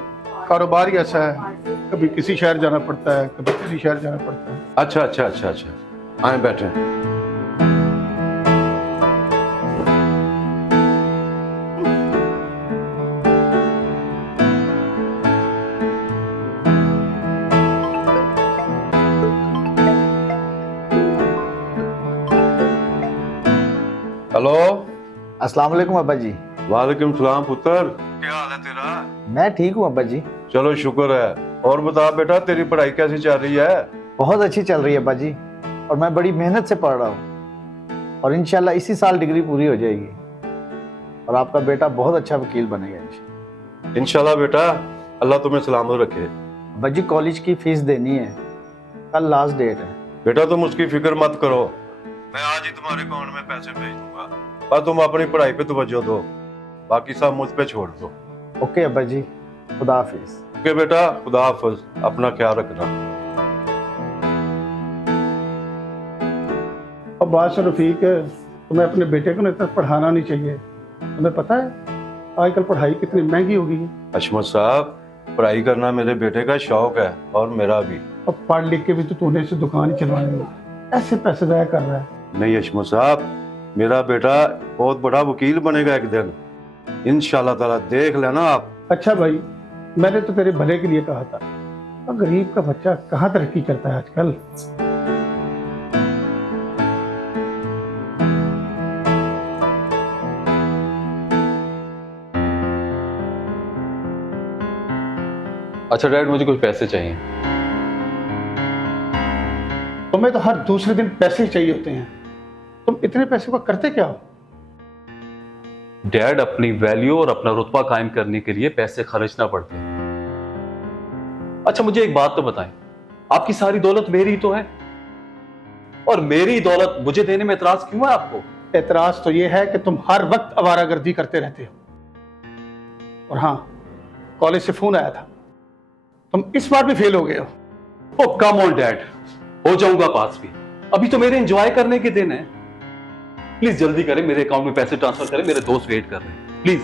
कारोबार ही ऐसा है, कभी किसी शहर जाना पड़ता है, कभी किसी शहर जाना पड़ता है। अच्छा अच्छा अच्छा अच्छा, आए बैठे। हेलो, अस्सलाम वालेकुम अब्बा जी। वालेकुम सलाम पुत्र, क्या हाल है तेरा? मैं ठीक हूँ अब्बा जी। चलो शुक्र है। और बता बेटा, तेरी पढ़ाई कैसी चल रही है? बहुत अच्छी चल रही है अब्बा जी, और मैं बड़ी मेहनत से पढ़ रहा हूँ और इंशाल्लाह इसी साल डिग्री पूरी हो जाएगी और आपका बेटा बहुत अच्छा वकील बनेगा इंशाल्लाह। बेटा, अल्लाह तुम्हें सलामत रखे। अब्बा जी कॉलेज की फीस देनी है, कल लास्ट डेट है। बेटा तुम उसकी फिक्र मत करो, मैं आज ही तुम्हारे अकाउंट में पैसे भेज दूंगा। पर तुम अपनी पढ़ाई पे तवज्जो दो, बाकी सब मुझ पे छोड़ दो। ओके अब्बा जी, खुदा हाफिज। ओके बेटा, खुदा हाफिज, अपना ख्याल रखना। अब बात से रफीक, तुम्हें अपने बेटे को इतना पढ़ाना नहीं चाहिए। तुम्हें पता है आजकल पढ़ाई कितनी महंगी हो गई है। अशमत साहब, पढ़ाई करना मेरे बेटे का शौक है और मेरा भी। अब पढ़ लिख के भी तो तूने इसे दुकान ही चलवानी है, ऐसे पैसे जाया कर रहा है। नहीं अशमत साहब, मेरा बेटा बहुत बड़ा वकील बनेगा एक दिन, इंशाल्लाह ताला, देख लेना आप। अच्छा भाई, मैंने तो तेरे भले के लिए कहा था। और गरीब का बच्चा कहाँ तरक्की करता है आजकल। अच्छा डैड, मुझे कुछ पैसे चाहिए। तुम्हें तो हर दूसरे दिन पैसे ही चाहिए होते हैं। तुम इतने पैसे को करते क्या हो? डैड, अपनी वैल्यू और अपना रुतबा कायम करने के लिए पैसे खर्चना पड़ते हैं। अच्छा मुझे एक बात तो बताएं, आपकी सारी दौलत मेरी ही तो है, और मेरी दौलत मुझे देने में एतराज क्यों है आपको? एतराज तो ये है कि तुम हर वक्त आवारागर्दी करते रहते हो। और हाँ, कॉलेज से फोन आया था, तुम इस बार भी फेल हो गए हो। ओ कम ऑन डैड, हो जाऊंगा पास भी, अभी तो मेरे एंजॉय करने के दिन है। प्लीज जल्दी करें, मेरे अकाउंट में पैसे ट्रांसफर करें, मेरे दोस्त वेट कर रहे हैं, प्लीज।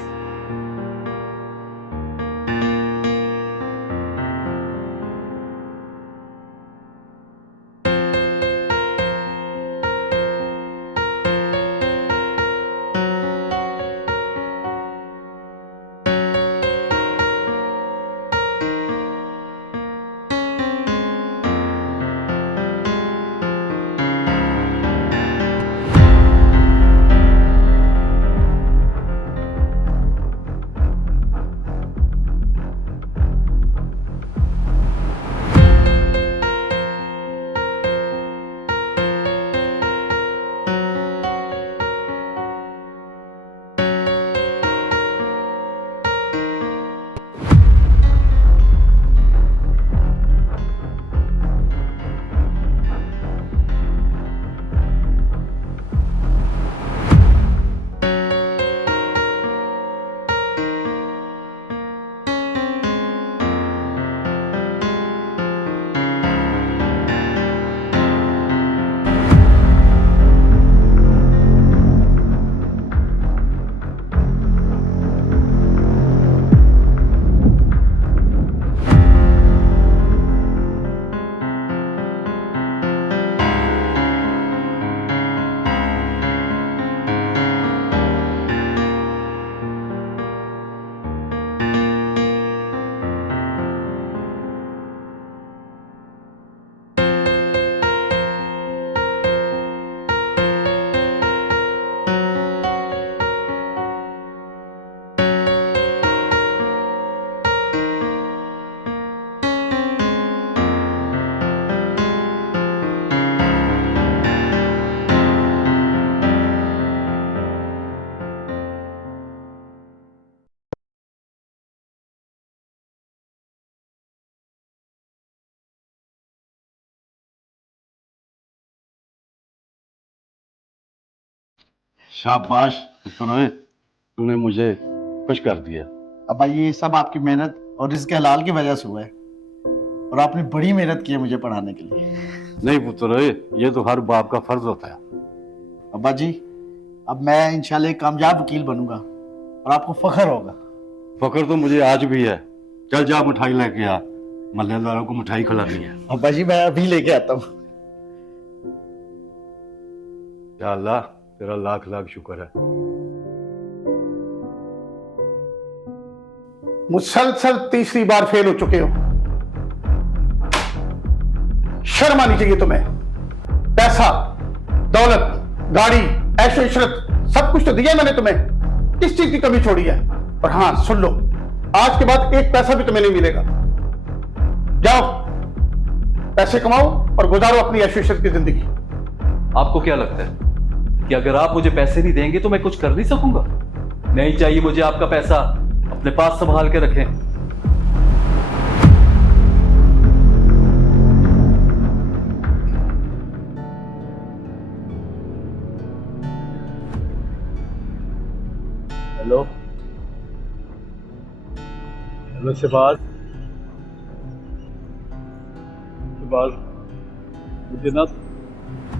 शाबाश सुनोए, तूने मुझे खुश कर दिया। अब भाई ये सब आपकी मेहनत और रिज़्क़ हलाल की वजह से हुआ है, और आपने बड़ी मेहनत की है मुझे पढ़ाने के लिए। नहीं पुत्र, ये तो हर बाप का फर्ज होता है। अब्बा जी, अब मैं इंशाल्लाह एक कामयाब वकील बनूंगा और आपको फख्र होगा। फख्र तो मुझे आज भी है। चल जा मिठाई लेके आ, मोहल्ले वालों को मिठाई खिलानी है। अब्बा जी मैं अभी लेके आता हूँ। या अल्लाह, तेरा लाख लाख शुक्र है। मुसलसल तीसरी बार फेल हो चुके हो। शर्म आनी चाहिए तुम्हें। पैसा, दौलत, गाड़ी, ऐशो इशरत सब कुछ तो दिया है मैंने तुम्हें, किस चीज की कमी छोड़ी है? और हाँ सुन लो, आज के बाद एक पैसा भी तुम्हें नहीं मिलेगा। जाओ पैसे कमाओ और गुजारो अपनी ऐशो इशरत की जिंदगी। आपको क्या लगता है कि अगर आप मुझे पैसे नहीं देंगे तो मैं कुछ कर नहीं सकूंगा? नहीं चाहिए मुझे आपका पैसा, अपने पास संभाल के रखें। हेलो हेलो शहबाज, मुझे ना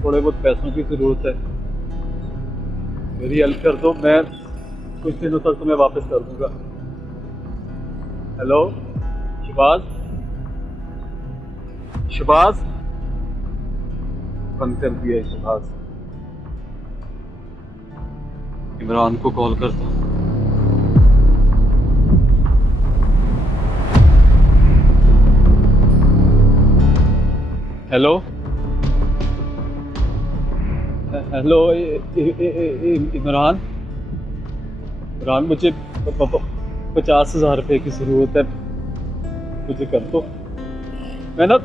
थोड़े बहुत पैसों की जरूरत है, मेरी हेल्प कर दो, मैं कुछ दिनों तक तुम्हें वापस कर दूंगा। हेलो शहबाज, बंद कर दिया शहबाज। इमरान को कॉल करता हूं। हेलो हेलो इमरान, मुझे 50,000 रुपए की जरूरत है, मुझे कर दो। मैं ना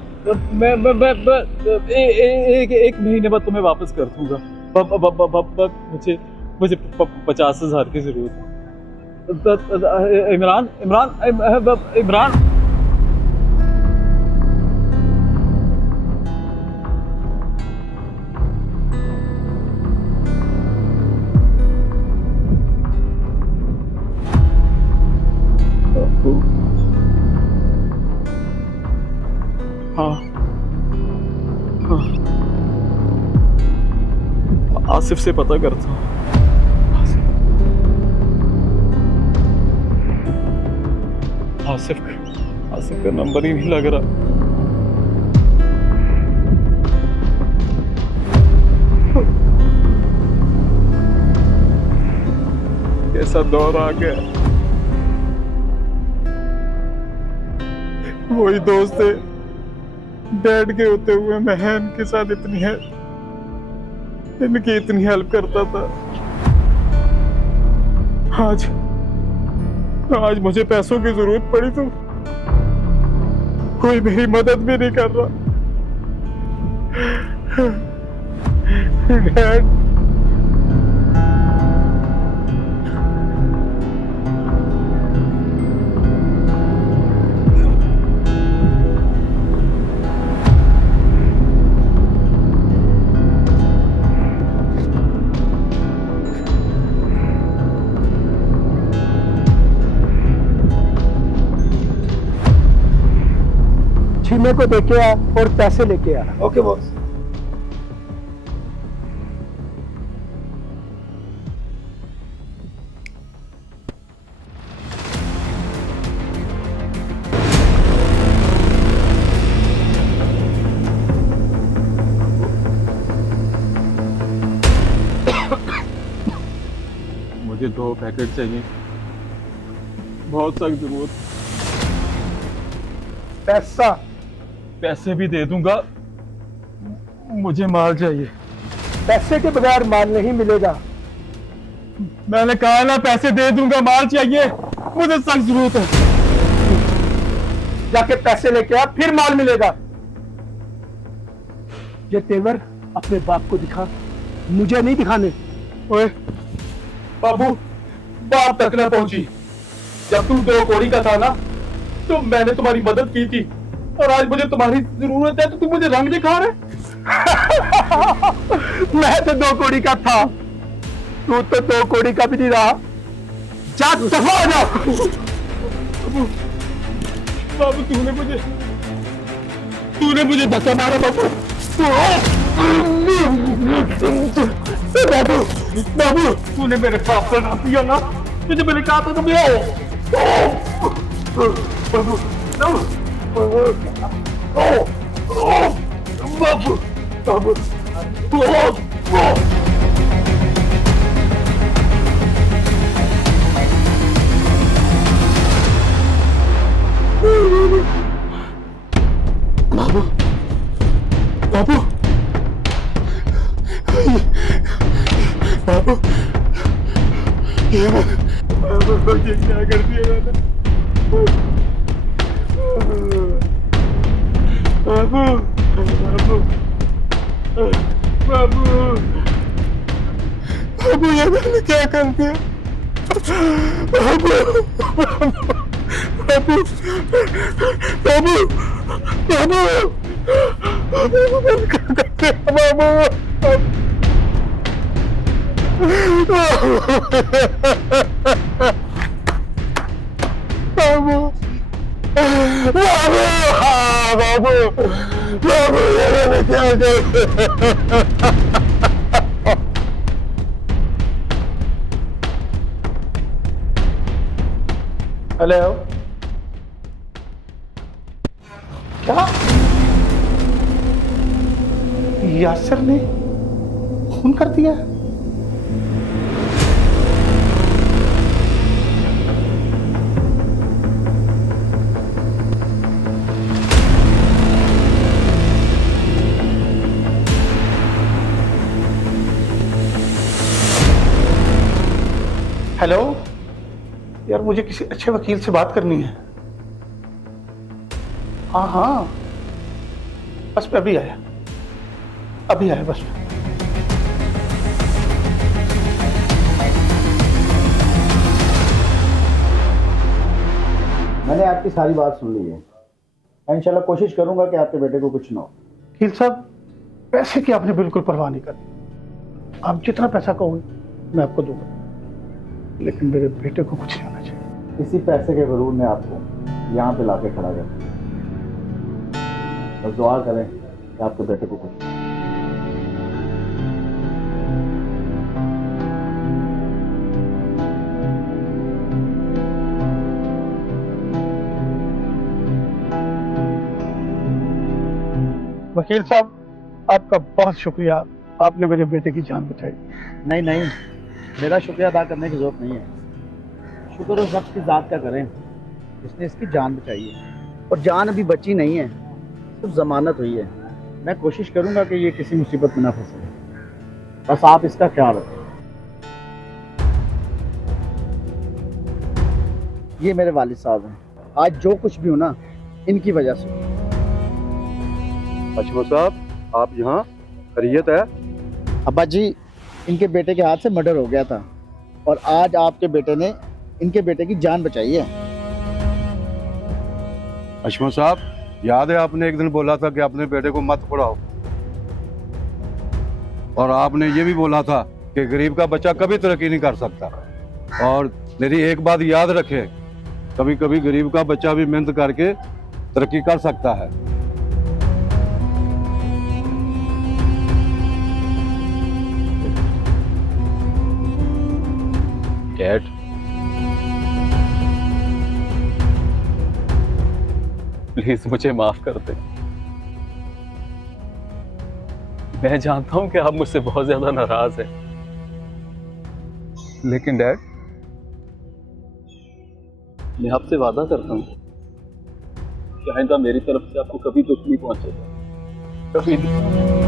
एक महीने बाद तुम्हें वापस कर दूंगा। मुझे 50,000 की जरूरत है। इमरान इमरान इमरान हाँ हाँ आसिफ से पता करता हूँ। आसिफ का नंबर ही नहीं लग रहा। कैसा दौर आ गया। वही दोस्त है, डैड के होते हुए मैं इनके साथ इनकी इतनी हेल्प करता था। आज मुझे पैसों की जरूरत पड़ी तो कोई मेरी मदद भी नहीं कर रहा। डैड छीमे को देके आ और पैसे लेके आ। Okay boss. मुझे 2 पैकेट चाहिए, बहुत सख्त जरूरत। पैसे भी दे दूंगा, मुझे माल चाहिए। पैसे के बगैर माल नहीं मिलेगा। मैंने कहा ना पैसे दे दूंगा, माल चाहिए, मुझे सख्त जरूरत है। जाके पैसे लेके आ, फिर माल मिलेगा। ये तेवर अपने बाप को दिखा, मुझे नहीं दिखाने। ओए बाबू, बाप तक न पहुंची। जब तू 2 कौड़ी का था ना, तो मैंने तुम्हारी मदद की थी, और आज मुझे तुम्हारी जरूरत है तो तुम मुझे रंग दिखा रहे। मैं तो 2 कौड़ी का था, तू तो 2 कौड़ी का भी नहीं रहा। जा दफा हो जा। बाबू तूने मुझे धक्का मारा। बाबू बाबू तूने मेरे पाप का नाम दिया ना, तुझे मैंने कहा था तुम आओ। बाबू बाबू बाबू बाबू बाबू ये क्या कर दिया मैंने। बाबू बाबू बाबू बाबू ये मैंने क्या कर दिया। बाबू बाबू बाबू बाबू बाबू बाबू बाबू बाबू ये मैंने क्या कर हेलो, क्या यासर ने खून कर दिया? हेलो यार, मुझे किसी अच्छे वकील से बात करनी है। हाँ हाँ, बस मैं अभी आया बस। मैंने आपकी सारी बात सुन ली है। मैं इंशाल्लाह कोशिश करूंगा कि आपके बेटे को कुछ ना हो। वकील साहब, पैसे की आपने बिल्कुल परवाह नहीं करनी। आप जितना पैसा कहोगे मैं आपको दूंगा, लेकिन मेरे बेटे को कुछ नहीं होना चाहिए। इसी पैसे के गरूर ने आपको यहाँ पे लाके खड़ा कर दिया। बस दुआ करें कि आपके बेटे को कुछ वकील साहब, आपका बहुत शुक्रिया, आपने मेरे बेटे की जान बचाई। नहीं नहीं, मेरा शुक्रिया अदा करने की जरूरत नहीं है। शुक्र उस रब की ज़ात का करें जिसने इसकी जान बचाई है, और जान अभी बची नहीं है, सिर्फ जमानत हुई है। मैं कोशिश करूंगा कि ये किसी मुसीबत में ना फंसे, बस आप इसका ख्याल रखें। ये मेरे वालिद साहब हैं, आज जो कुछ भी हो ना इनकी वजह से। अशफाक साहब, आप यहाँ? खैरियत है? अब्बा जी, इनके बेटे के हाथ से मर्डर हो गया था, और आज आपके बेटे ने इनके बेटे की जान बचाई है। अशफाक साहब, याद है आपने एक दिन बोला था कि अपने बेटे को मत पढ़ाओ, और आपने ये भी बोला था कि गरीब का बच्चा कभी तरक्की नहीं कर सकता। और मेरी एक बात याद रखें, कभी कभी गरीब का बच्चा भी मेहनत करके तरक्की कर सकता है। डैड, प्लीज मुझे माफ कर दे। मैं जानता हूं कि आप मुझसे बहुत ज्यादा नाराज हैं, लेकिन डैड, मैं आपसे वादा करता हूं कि आइंदा मेरी तरफ से आपको कभी दुख नहीं पहुंचेगा, कभी नहीं।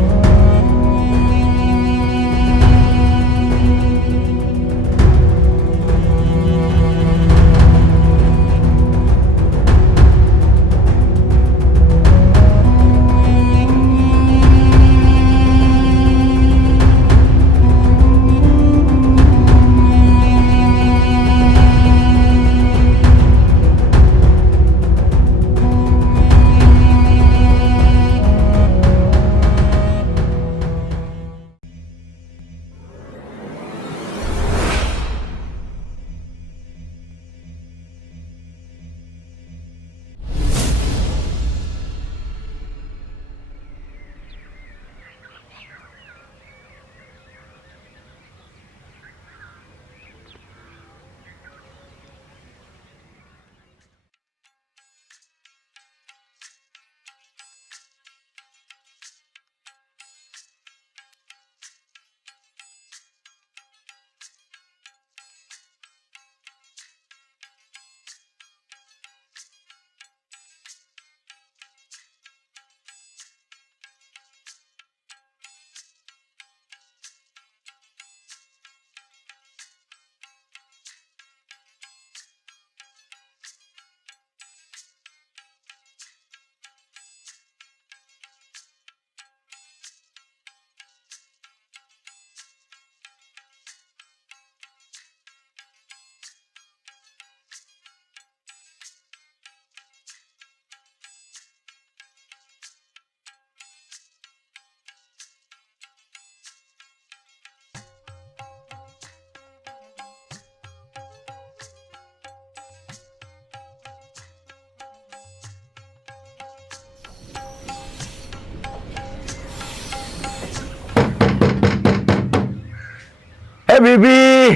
बीबी,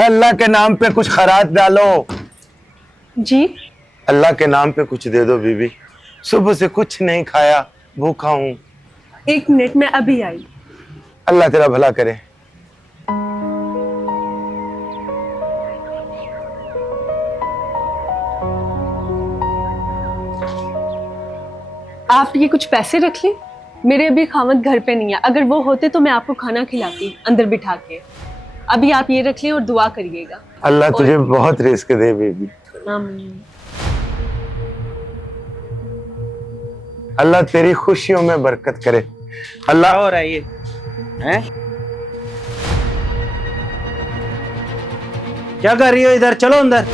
अल्लाह के नाम पे कुछ खैरात डालो। जी? अल्लाह के नाम पे कुछ दे दो बीबी, सुबह से कुछ नहीं खाया, भूखा हूँ। 1 मिनट में अभी आई। अल्लाह तेरा भला करे। आप ये कुछ पैसे रख लें, मेरे अभी खामद घर पे नहीं है, अगर वो होते तो मैं आपको खाना खिलाती अंदर बिठा के। अभी आप ये रख लें और दुआ करिएगा। अल्लाह तुझे बहुत रिस्क दे बीबी। अल्लाह तेरी खुशियों में बरकत करे। अल्लाह। हो रहा है ये हैं? क्या कर रही हो इधर? चलो अंदर।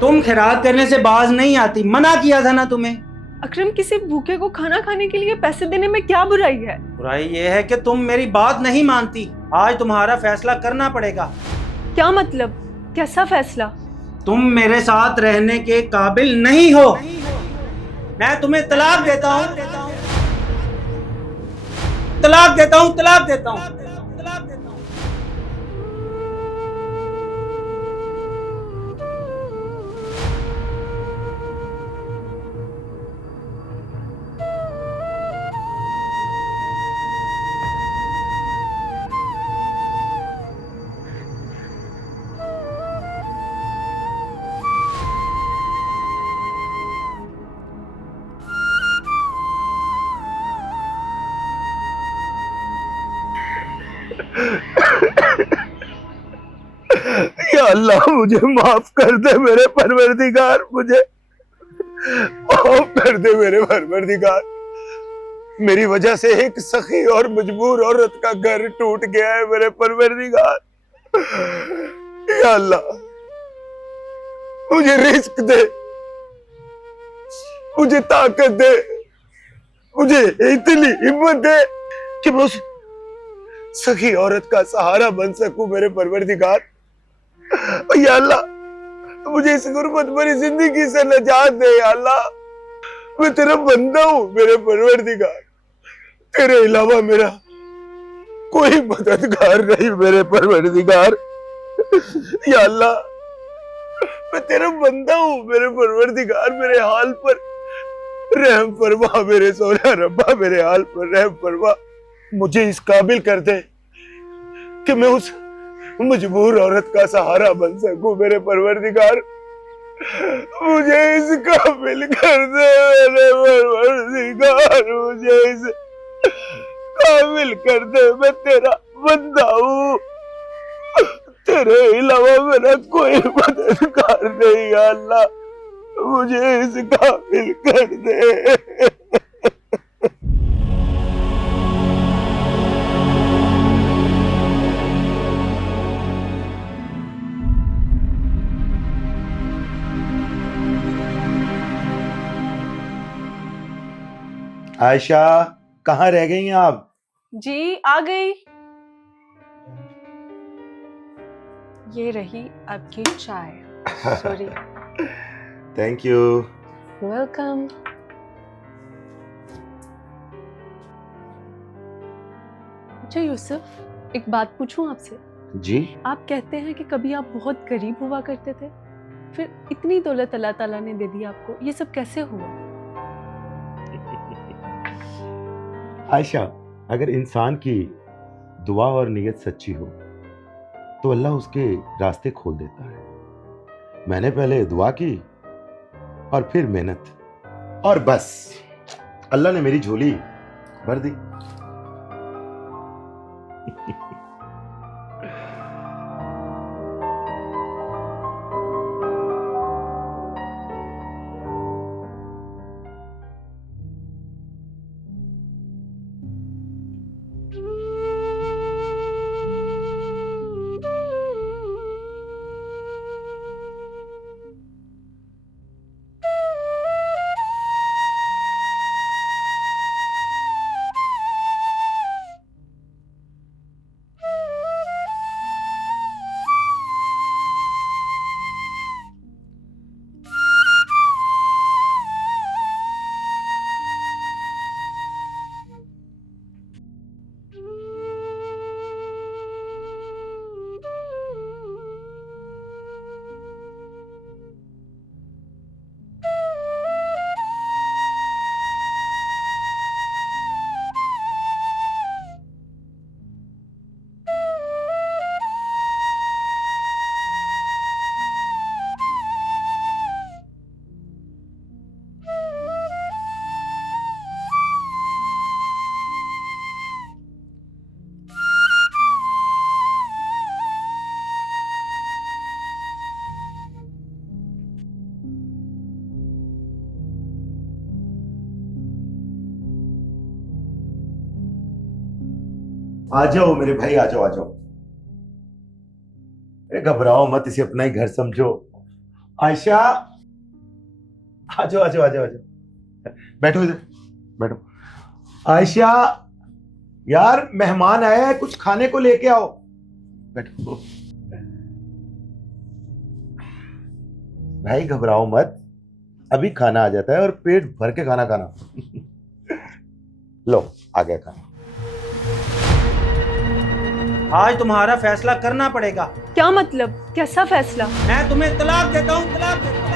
तुम खैरात करने से बाज नहीं आती, मना किया था ना तुम्हें। अकरम, किसी भूखे को खाना खाने के लिए पैसे देने में क्या बुराई है? बुराई ये है कि तुम मेरी बात नहीं मानती। आज तुम्हारा फैसला करना पड़ेगा। क्या मतलब? कैसा फैसला? तुम मेरे साथ रहने के काबिल नहीं हो। मैं तुम्हें तलाक देता हूँ, तलाक देता हूँ, तलाक देता हूँ। या अल्लाह मुझे माफ कर दे मेरे परवरदिगार, मुझे माफ कर दे मेरे परवरदिगार। मेरी वजह से एक सखी और मजबूर औरत का घर टूट गया है मेरे परवरदिगार। या अल्लाह मुझे रिस्क दे, मुझे ताकत दे, मुझे इतनी हिम्मत दे कि मैं उस सखी औरत का सहारा बन सकूं मेरे परवरदिगार। या अल्लाह मुझे इस गुर्बत भरी जिंदगी से निजात दे। या अल्लाह मैं तेरा बंदा हूं मेरे परवरदिगार, तेरे अलावा मेरा कोई मददगार नहीं मेरे परवरदिगार। या अल्लाह मैं तेरा बंदा हूं मेरे परवरदिगार, मेरे हाल पर रहम फरमा मेरे सोना रब्बा, मेरे हाल पर रहम फरमा। मुझे इस काबिल कर दे कि मैं उस मजबूर औरत का सहारा बन सकूं मेरे परवरदिगार। मुझे इस काबिल कर दे मेरे परवरदिगार, मुझे इस काबिल कर दे। मैं तेरा बंदा हूं, तेरे अलावा मेरा कोई मददगार नहीं। या अल्लाह मुझे इस काबिल कर दे। आयशा, कहाँ रह गई हैं आप? जी आ गई। ये रही आपकी चाय। सॉरी। Thank you. वेलकम। अच्छा यूसुफ, एक बात पूछूं आपसे? जी। आप कहते हैं कि कभी आप बहुत गरीब हुआ करते थे, फिर इतनी दौलत अल्लाह ताला ने दे दी आपको, ये सब कैसे हुआ? आयशा, अगर इंसान की दुआ और नीयत सच्ची हो तो अल्लाह उसके रास्ते खोल देता है। मैंने पहले दुआ की और फिर मेहनत, और बस अल्लाह ने मेरी झोली भर दी। आ जाओ मेरे भाई, आ जाओ आ जाओ। अरे घबराओ मत, इसे अपना ही घर समझो। आयशा आ जाओ आ जाओ आ जाओ आ जाओ, बैठो इधर बैठो। आयशा यार मेहमान आए हैं, कुछ खाने को लेके आओ। बैठो भाई, घबराओ मत, अभी खाना आ जाता है और पेट भर के खाना खाना। लो आ गया खाना। आज तुम्हारा फैसला करना पड़ेगा। क्या मतलब? कैसा फैसला? मैं तुम्हें तलाक देता हूँ, तलाक देता हूँ।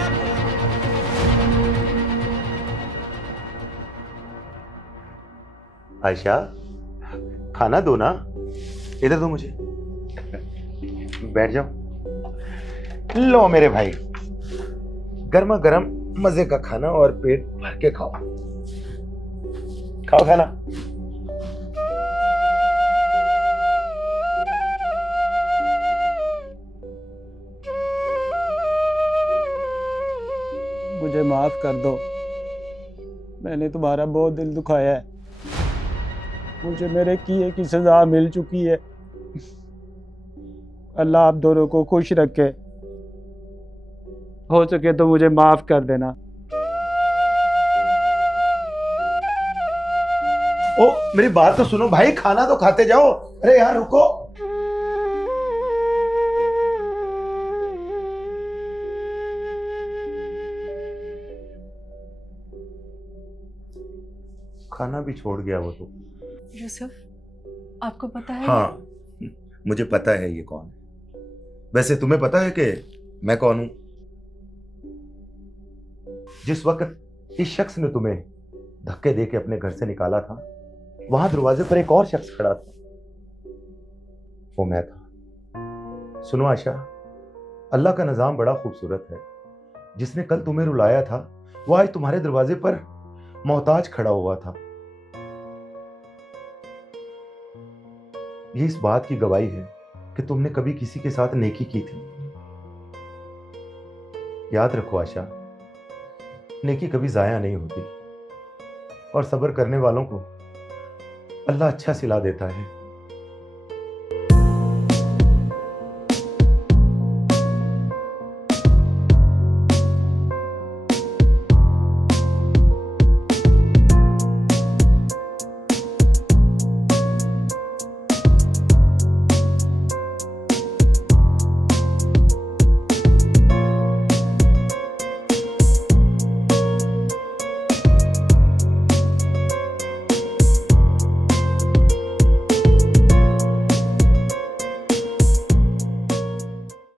आयशा खाना दो ना, इधर दो मुझे, बैठ जाओ। लो मेरे भाई, गर्मा गर्म मजे का खाना और पेट भर के खाओ। खाओ खाना। मुझे माफ कर दो, मैंने तुम्हारा बहुत दिल दुखाया है। मुझे मेरे किए की सजा मिल चुकी है। अल्लाह आप दोनों को खुश रखे। हो सके तो मुझे माफ कर देना। ओ मेरी बात तो सुनो भाई, खाना तो खाते जाओ। अरे यार रुको। खाना भी छोड़ गया वो तो। यूसुफ, आपको पता है? हाँ मुझे पता है ये कौन है। वैसे तुम्हें पता है कि मैं कौन हूं? जिस वक्त इस शख्स ने तुम्हें धक्के दे के अपने घर से निकाला था, वहां दरवाजे पर एक और शख्स खड़ा था, वो मैं था। सुनो आशा, अल्लाह का निजाम बड़ा खूबसूरत है। जिसने कल तुम्हें रुलाया था वो आज तुम्हारे दरवाजे पर मोहताज खड़ा हुआ था। ये इस बात की गवाही है कि तुमने कभी किसी के साथ नेकी की थी। याद रखो आशा, नेकी कभी जाया नहीं होती और सब्र करने वालों को अल्लाह अच्छा सिला देता है।